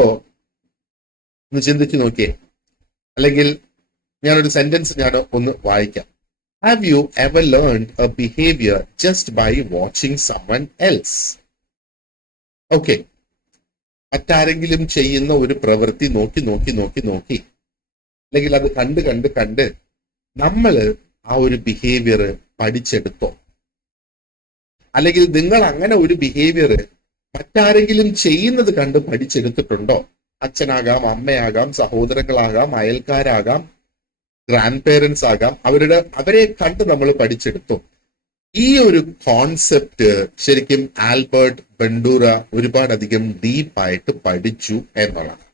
ഒന്ന് ചിന്തിച്ചു നോക്കിയേ, അല്ലെങ്കിൽ ഞാനൊരു സെന്റൻസ് ഞാൻ ഒന്ന് വായിക്കാം. Have you ever learned a behaviour just by watching someone else? Okay, മറ്റാരെങ്കിലും ചെയ്യുന്ന ഒരു പ്രവൃത്തി നോക്കി നോക്കി നോക്കി നോക്കി അല്ലെങ്കിൽ അത് കണ്ട് കണ്ട് കണ്ട് നമ്മൾ ആ ഒരു ബിഹേവിയർ പഠിച്ചെടുത്തോ? അല്ലെങ്കിൽ നിങ്ങൾ അങ്ങനെ ഒരു ബിഹേവിയർ മറ്റാരെങ്കിലും ചെയ്യുന്നത് കണ്ട് പഠിച്ചെടുത്തിട്ടുണ്ടോ? അച്ഛനാകാം, അമ്മയാകാം, സഹോദരങ്ങളാകാം, അയൽക്കാരാകാം, ഗ്രാൻഡ് പേരൻസ് ആകാം, അവരെ കണ്ട് നമ്മൾ പഠിച്ചെടുത്തോ? ഈ ഒരു കോൺസെപ്റ്റ് ശരിക്കും ആൽബർട്ട് ബണ്ടൂറ ഒരുപാടധികം ഡീപ്പായിട്ട് പഠിച്ചു എന്നുള്ളതാണ്.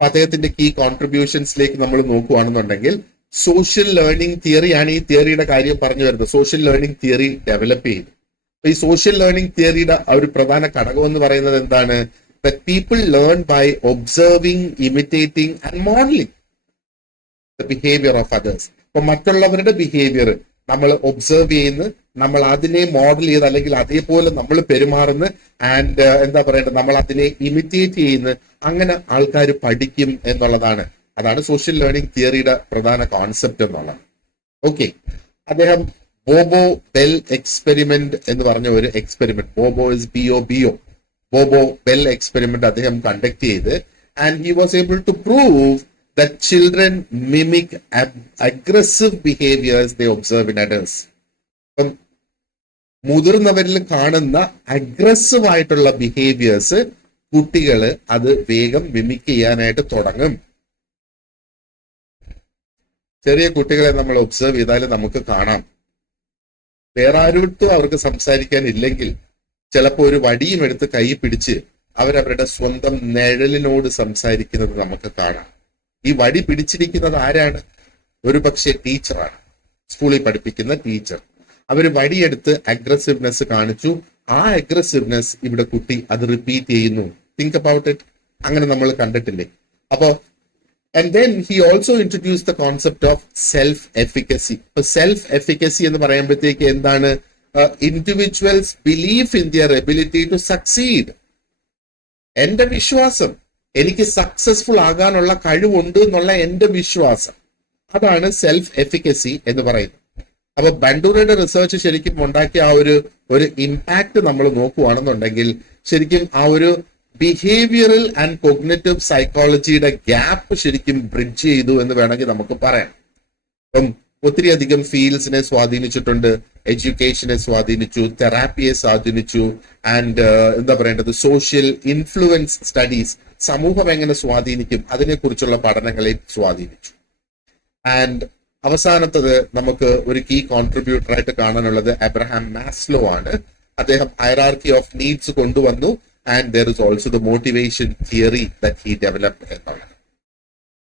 അദ്ദേഹത്തിന്റെ കീ കോൺട്രിബ്യൂഷൻസിലേക്ക് നമ്മൾ നോക്കുകയാണെന്നുണ്ടെങ്കിൽ സോഷ്യൽ ലേണിംഗ് തിയറിയാണ് ഈ തിയറിയുടെ കാര്യം പറഞ്ഞു വരുന്നത്. സോഷ്യൽ ലേണിംഗ് തിയറി ഡെവലപ്പ് ചെയ്തു. അപ്പൊ ഈ സോഷ്യൽ ലേണിംഗ് തിയറിയുടെ ഒരു പ്രധാന ഘടകം എന്ന് പറയുന്നത് എന്താണ്? that people learn by observing, imitating and modeling the behavior of others. അപ്പൊ മറ്റുള്ളവരുടെ ബിഹേവിയർ നമ്മൾ ഒബ്സർവ് ചെയ്യുന്നു, നമ്മൾ അതിനെ മോഡൽ ചെയ്ത് അല്ലെങ്കിൽ അതേപോലെ നമ്മൾ പെരുമാറുന്നു, ആൻഡ് എന്താ പറയേണ്ടത്, നമ്മൾ അതിനെ ഇമിറ്റേറ്റ് ചെയ്യുന്നു. അങ്ങനെ ആൾക്കാർ പഠിക്കും എന്നുള്ളതാണ്. അതാണ് സോഷ്യൽ ലേണിംഗ് തിയറിയുടെ പ്രധാന കോൺസെപ്റ്റ് എന്നുള്ളത്. ഓക്കെ, അദ്ദേഹം ബോബോ ബെൽ എക്സ്പെരിമെന്റ് എന്ന് പറഞ്ഞ ഒരു experiment, Bobo is BOBO, Bobo doll experiment അദ്ദേഹം കണ്ടക്ട് ചെയ്ത്, and he was able to prove that children mimic aggressive behaviors they observe in adults. മുതിർന്നവരിൽ കാണുന്ന അഗ്രസീവ് ആയിട്ടുള്ള ബിഹേവിയേഴ്സ് കുട്ടികൾ അത് വേഗം മിമിക് ചെയ്യാനായിട്ട് തുടങ്ങും. ചെറിയ കുട്ടികളെ നമ്മൾ ഒബ്സർവ് ചെയ്താൽ നമുക്ക് കാണാം, വേറെ ആരോട്ടും അവർക്ക് സംസാരിക്കാൻ ഇല്ലെങ്കിൽ ചിലപ്പോൾ ഒരു വടിയും എടുത്ത് കൈ പിടിച്ച് അവരവരുടെ സ്വന്തം നിഴലിനോട് സംസാരിക്കുന്നത് നമുക്ക് കാണാം. ഈ വടി പിടിച്ചിരിക്കുന്നത് ആരാണ്? ഒരു പക്ഷേ ടീച്ചറാണ്, സ്കൂളിൽ പഠിപ്പിക്കുന്ന ടീച്ചർ. അവർ വടിയെടുത്ത് അഗ്രസീവ്നെസ് കാണിച്ചു. ആ അഗ്രസീവ്നെസ് ഇവിടെ കുട്ടി അത് റിപ്പീറ്റ് ചെയ്യുന്നു. Think about it. അങ്ങനെ നമ്മൾ കണ്ടിട്ടില്ലേ? അപ്പോ and then he also introduce the concept of self efficacy. ഇപ്പൊ സെൽഫ് എഫിക്കസി എന്ന് പറയുമ്പോഴത്തേക്ക് എന്താണ്? Individual's belief in their ability to succeed. എന്റെ വിശ്വാസം, എനിക്ക് സക്സസ്ഫുൾ ആകാനുള്ള കഴിവുണ്ട് എന്നുള്ള എന്റെ വിശ്വാസം, അതാണ് സെൽഫ് എഫിക്കസി എന്ന് പറയുന്നത്. അപ്പൊ ബണ്ടൂറയുടെ റിസർച്ച് ശരിക്കും ഉണ്ടാക്കിയ ആ ഒരു ഇമ്പാക്ട് നമ്മൾ നോക്കുകയാണെന്നുണ്ടെങ്കിൽ ശരിക്കും ആ ഒരു ബിഹേവിയറൽ ആൻഡ് കോഗ്നിറ്റീവ് സൈക്കോളജിയുടെ ഗ്യാപ്പ് ശരിക്കും ബ്രിഡ്ജ് ചെയ്തു എന്ന് വേണമെങ്കിൽ നമുക്ക് പറയാം. അപ്പം ഒത്തിരി അധികം ഫീൽഡ്സിനെ സ്വാധീനിച്ചിട്ടുണ്ട്. എഡ്യൂക്കേഷനെ സ്വാധീനിച്ചു, തെറാപ്പിയെ സ്വാധീനിച്ചു, ആൻഡ് എന്താ പറയേണ്ടത്, സോഷ്യൽ ഇൻഫ്ലുവൻസ് സ്റ്റഡീസ്, സമൂഹം എങ്ങനെ സ്വാധീനിക്കും അതിനെക്കുറിച്ചുള്ള പഠനങ്ങളെ സ്വാധീനിച്ചു. ആൻഡ് അവസാനത്തത് നമുക്ക് ഒരു കീ കോൺട്രിബ്യൂട്ടർ ആയിട്ട് കാണാനുള്ളത് അബ്രഹാം മാസ്ലോ ആണ്. അദ്ദേഹം ഹയറാർക്കി ഓഫ് നീഡ്സ് കൊണ്ടുവന്നു, and there is also the motivation theory that he developed എന്നുള്ളത്.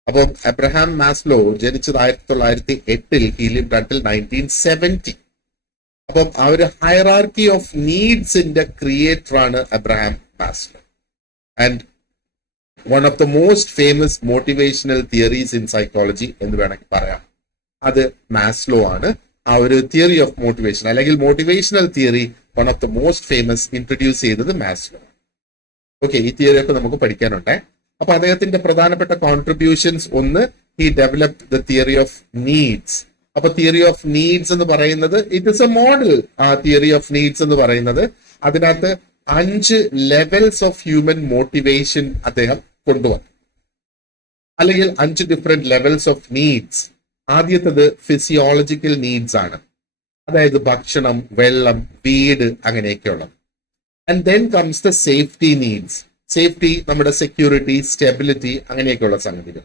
അപ്പോൾ അബ്രഹാം മാസ്ലോ ജനിച്ചത് 1908. He lived until 1970. അപ്പം ആ ഒരു ഹയറാർക്കി ഓഫ് നീഡ്സിന്റെ ക്രിയേറ്റർ ആണ് Abraham Maslow. And one of the most famous motivational theories in psychology എന്ന് വേണമെങ്കിൽ പറയാം, അത് മാസ്ലോ ആണ്. ആ ഒരു തിയറി ഓഫ് മോട്ടിവേഷൻ അല്ലെങ്കിൽ motivational theory one of the most famous introduce ചെയ്തത് മാസ്ലോ. ഓക്കെ, ഈ തിയറി ഒക്കെ നമുക്ക് പഠിക്കാനുണ്ട്. അപ്പൊ അദ്ദേഹത്തിന്റെ പ്രധാനപ്പെട്ട കോൺട്രിബ്യൂഷൻസ് ഒന്ന്, he developed the theory of needs. അപ്പൊ തിയറി ഓഫ് നീഡ്സ് എന്ന് പറയുന്നത് ഇറ്റ് ഇസ് എ മോഡൽ. ആ തിയറി ഓഫ് നീഡ്സ് എന്ന് പറയുന്നത് അതിനകത്ത് 5 ലെവൽസ് ഓഫ് ഹ്യൂമൻ മോട്ടിവേഷൻ അദ്ദേഹം കൊണ്ടുവന്നു, അല്ലെങ്കിൽ 5 ഡിഫറെന്റ് ലെവൽസ് ഓഫ് നീഡ്സ്. ആദ്യത്തത് ഫിസിയോളജിക്കൽ നീഡ്സ് ആണ്, അതായത് ഭക്ഷണം, വെള്ളം, വീട്, അങ്ങനെയൊക്കെയുള്ളത്. And then comes the safety needs. Safety, നമ്മുടെ സെക്യൂരിറ്റി, സ്റ്റെബിലിറ്റി, അങ്ങനെയൊക്കെയുള്ള സംഗതികൾ.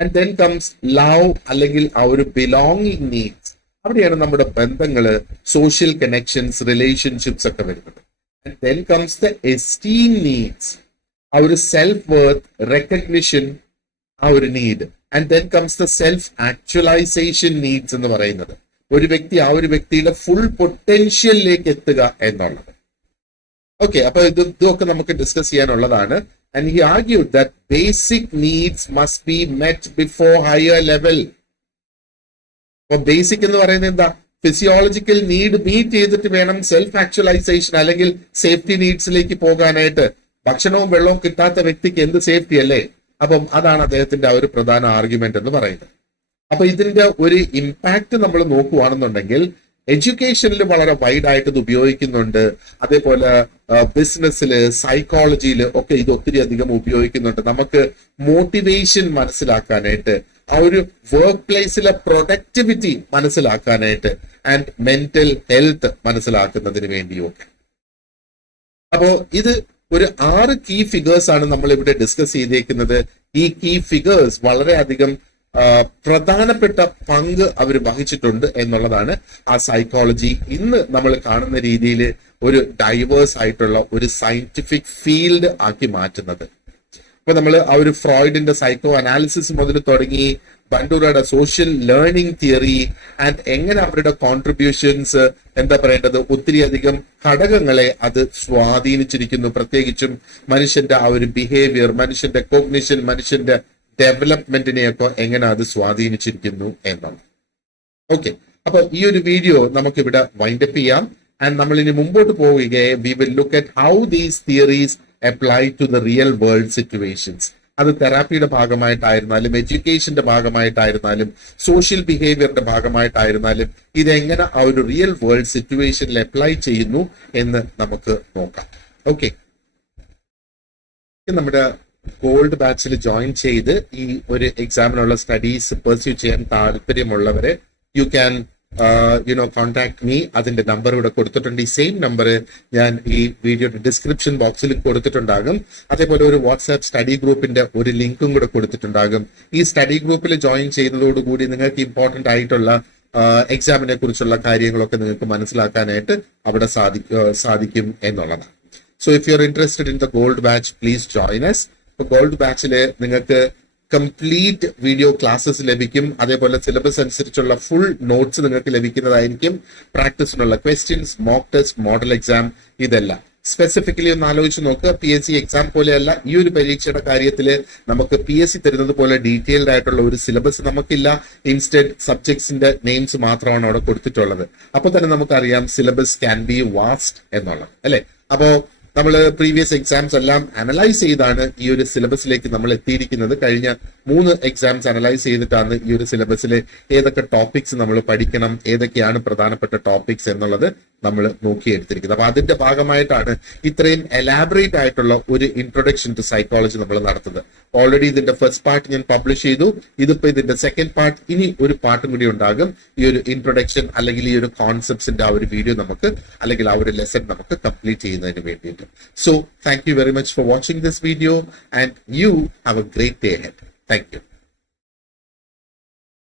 ആൻഡ് ദെൻ കംസ് ലവ് അല്ലെങ്കിൽ ആ ഒരു ബിലോങ്ങിങ് നീഡ്സ്. അവിടെയാണ് നമ്മുടെ ബന്ധങ്ങള്, സോഷ്യൽ കണക്ഷൻസ്, റിലേഷൻഷിപ്സ് ഒക്കെ വരുന്നത്. And then comes the esteem needs, ആ ഒരു സെൽഫ് വർത്ത്, റെക്കഗ്നിഷൻ, ആ ഒരു need. And then comes the self actualisation needs എന്ന് പറയുന്നത് ഒരു വ്യക്തി ആ ഒരു വ്യക്തിയുടെ ഫുൾ പൊട്ടൻഷ്യലിലേക്ക് എത്തുക എന്നുള്ളത്. ഓക്കെ, അപ്പൊ ഇതൊക്കെ നമുക്ക് ഡിസ്കസ് ചെയ്യാനുള്ളതാണ്. And he argued that basic needs must be met before higher level. അപ്പൊ ബേസിക് എന്ന് പറയുന്നത് എന്താ? ഫിസിയോളജിക്കൽ നീഡ് മീറ്റ് ചെയ്തിട്ട് വേണം സെൽഫ് ആക്ച്വലൈസേഷൻ അല്ലെങ്കിൽ സേഫ്റ്റി നീഡ്സിലേക്ക് പോകാനായിട്ട്. ഭക്ഷണവും വെള്ളവും കിട്ടാത്ത വ്യക്തിക്ക് എന്ത് സേഫ്റ്റി അല്ലേ? അപ്പം അതാണ് അദ്ദേഹത്തിന്റെ ആ ഒരു പ്രധാന ആർഗ്യുമെന്റ് എന്ന് പറയുന്നത്. അപ്പൊ ഇതിന്റെ ഒരു ഇമ്പാക്ട് നമ്മൾ നോക്കുകയാണെന്നുണ്ടെങ്കിൽ എഡ്യൂക്കേഷനിൽ വളരെ വൈഡ് ആയിട്ട് ഇത് ഉപയോഗിക്കുന്നുണ്ട്. അതേപോലെ ബിസിനസ്സില്, സൈക്കോളജിയിൽ ഒക്കെ ഇത് ഒത്തിരി അധികം ഉപയോഗിക്കുന്നുണ്ട്. നമുക്ക് മോട്ടിവേഷൻ മനസ്സിലാക്കാനായിട്ട്, ആ ഒരു വർക്ക് പ്ലേസിലെ പ്രൊഡക്ടിവിറ്റി മനസ്സിലാക്കാനായിട്ട്, ആൻഡ് മെന്റൽ ഹെൽത്ത് മനസ്സിലാക്കുന്നതിന് വേണ്ടിയൊക്കെ. അപ്പോ ഇത് ഒരു 6 കീ ഫിഗേഴ്സ് ആണ് നമ്മൾ ഇവിടെ ഡിസ്കസ് ചെയ്തേക്കുന്നത്. ഈ കീ ഫിഗേഴ്സ് വളരെയധികം പ്രധാനപ്പെട്ട പങ്ക് അവർ വഹിച്ചിട്ടുണ്ട് എന്നുള്ളതാണ് ആ സൈക്കോളജി ഇന്ന് നമ്മൾ കാണുന്ന രീതിയിൽ ഒരു ഡൈവേഴ്സ് ആയിട്ടുള്ള ഒരു സയന്റിഫിക് ഫീൽഡ് ആക്കി മാറ്റുന്നത്. ഇപ്പൊ നമ്മൾ ആ ഒരു ഫ്രോയിഡിന്റെ സൈക്കോ അനാലിസിസ് മുതൽ തുടങ്ങി ബണ്ടൂറയുടെ സോഷ്യൽ ലേണിംഗ് തിയറി ആൻഡ് എങ്ങനെ അവരുടെ കോൺട്രിബ്യൂഷൻസ് എന്താ പറയേണ്ടത് ഒത്തിരി അധികം ഘടകങ്ങളെ അത് സ്വാധീനിച്ചിരിക്കുന്നു. പ്രത്യേകിച്ചും മനുഷ്യന്റെ ആ ഒരു ബിഹേവിയർ, മനുഷ്യന്റെ കോഗ്നിഷൻ, മനുഷ്യന്റെ ഡെവലപ്മെന്റിനെയൊക്കെ എങ്ങനെ അത് സ്വാധീനിച്ചിരിക്കുന്നു എന്നാണ്. ഓക്കെ, അപ്പൊ ഈ ഒരു വീഡിയോ നമുക്ക് ഇവിടെ വൈൻഡപ്പ് ചെയ്യാം. ആൻഡ് നമ്മൾ ഇനി മുമ്പോട്ട് പോവുകയെ we will look at how these theories apply to the real world situations. അത് തെറാപ്പിയുടെ ഭാഗമായിട്ടായിരുന്നാലും, എഡ്യൂക്കേഷന്റെ ഭാഗമായിട്ടായിരുന്നാലും, സോഷ്യൽ ബിഹേവിയറിന്റെ ഭാഗമായിട്ടായിരുന്നാലും ഇതെങ്ങനെ ആ ഒരു റിയൽ വേൾഡ് സിറ്റുവേഷനിൽ അപ്ലൈ ചെയ്യുന്നു എന്ന് നമുക്ക് നോക്കാം. ഓക്കെ, നമ്മുടെ ഗോൾഡ് ബാച്ചിൽ ജോയിൻ ചെയ്ത് ഈ ഒരു എക്സാമിനുള്ള സ്റ്റഡീസ് പെർസ്യൂ ചെയ്യാൻ താല്പര്യമുള്ളവരെ യു ക്യാൻ കോൺടാക്ട് മീ. അതിന്റെ നമ്പർ ഇവിടെ കൊടുത്തിട്ടുണ്ട്. ഈ സെയിം നമ്പർ ഞാൻ ഈ വീഡിയോയുടെ ഡിസ്ക്രിപ്ഷൻ ബോക്സിൽ കൊടുത്തിട്ടുണ്ടാകും. അതേപോലെ ഒരു വാട്സ്ആപ്പ് സ്റ്റഡി ഗ്രൂപ്പിന്റെ ഒരു ലിങ്കും കൂടെ കൊടുത്തിട്ടുണ്ടാകും. ഈ സ്റ്റഡി ഗ്രൂപ്പിൽ ജോയിൻ ചെയ്യുന്നതോടുകൂടി നിങ്ങൾക്ക് ഇമ്പോർട്ടന്റ് ആയിട്ടുള്ള എക്സാമിനെ കുറിച്ചുള്ള കാര്യങ്ങളൊക്കെ നിങ്ങൾക്ക് മനസ്സിലാക്കാനായിട്ട് അവിടെ സാധിക്കും എന്നുള്ളതാണ്. So if you are interested in the gold batch, please join us. Gold ബാച്ചില് നിങ്ങൾക്ക് കംപ്ലീറ്റ് വീഡിയോ ക്ലാസ്സസ് ലഭിക്കും. അതേപോലെ സിലബസ് അനുസരിച്ചുള്ള ഫുൾ നോട്ട്സ് നിങ്ങൾക്ക് ലഭിക്കുന്നതായിരിക്കും. പ്രാക്ടീസിനുള്ള questions, mock test, model exam, ഇതെല്ലാം സ്പെസിഫിക്കലി ഒന്ന് ആലോചിച്ച് നോക്കുക. PSC എക്സാം പോലെയല്ല ഈ ഒരു പരീക്ഷയുടെ കാര്യത്തിൽ നമുക്ക് PSC തരുന്നത് പോലെ ഡീറ്റെയിൽഡ് ആയിട്ടുള്ള ഒരു സിലബസ് നമുക്കില്ല. ഇൻസ്റ്റെഡ് സബ്ജക്ട്സിന്റെ നെയിംസ് മാത്രമാണ് അവിടെ കൊടുത്തിട്ടുള്ളത്. അപ്പൊ തന്നെ നമുക്കറിയാം സിലബസ് ക്യാൻ ബി വാസ്റ്റ് എന്നുള്ളത്, അല്ലെ? അപ്പോ നമ്മൾ പ്രീവിയസ് എക്സാംസ് എല്ലാം അനലൈസ് ചെയ്താണ് ഈ ഒരു സിലബസിലേക്ക് നമ്മൾ എത്തിയിരിക്കുന്നത്. കഴിഞ്ഞ 3 എക്സാംസ് അനലൈസ് ചെയ്തിട്ടാണ് ഈ ഒരു സിലബസിൽ ഏതൊക്കെ ടോപ്പിക്സ് നമ്മൾ പഠിക്കണം, ഏതൊക്കെയാണ് പ്രധാനപ്പെട്ട ടോപ്പിക്സ് എന്നുള്ളത് നമ്മൾ നോക്കിയെടുത്തിരിക്കുന്നത്. അപ്പൊ അതിന്റെ ഭാഗമായിട്ടാണ് ഇത്രയും എലാബറേറ്റ് ആയിട്ടുള്ള ഒരു ഇൻട്രൊഡക്ഷൻ ടു സൈക്കോളജി നമ്മൾ നടത്തുന്നത്. ഓൾറെഡി ഇതിന്റെ ഫസ്റ്റ് പാർട്ട് ഞാൻ പബ്ലിഷ് ചെയ്തു. ഇതിപ്പോ ഇതിന്റെ സെക്കൻഡ് പാർട്ട്, ഇനി ഒരു പാർട്ടും കൂടി ഉണ്ടാകും. ഈ ഒരു ഇൻട്രൊഡക്ഷൻ അല്ലെങ്കിൽ ഈ ഒരു കോൺസെപ്റ്റ്സിന്റെ ആ ഒരു വീഡിയോ നമുക്ക് അല്ലെങ്കിൽ ആ ഒരു ലെസൺ നമുക്ക് കംപ്ലീറ്റ് ചെയ്യുന്നതിന് വേണ്ടിയിട്ട്. So thank you very much for watching this video and you have a great day ahead. Thank you.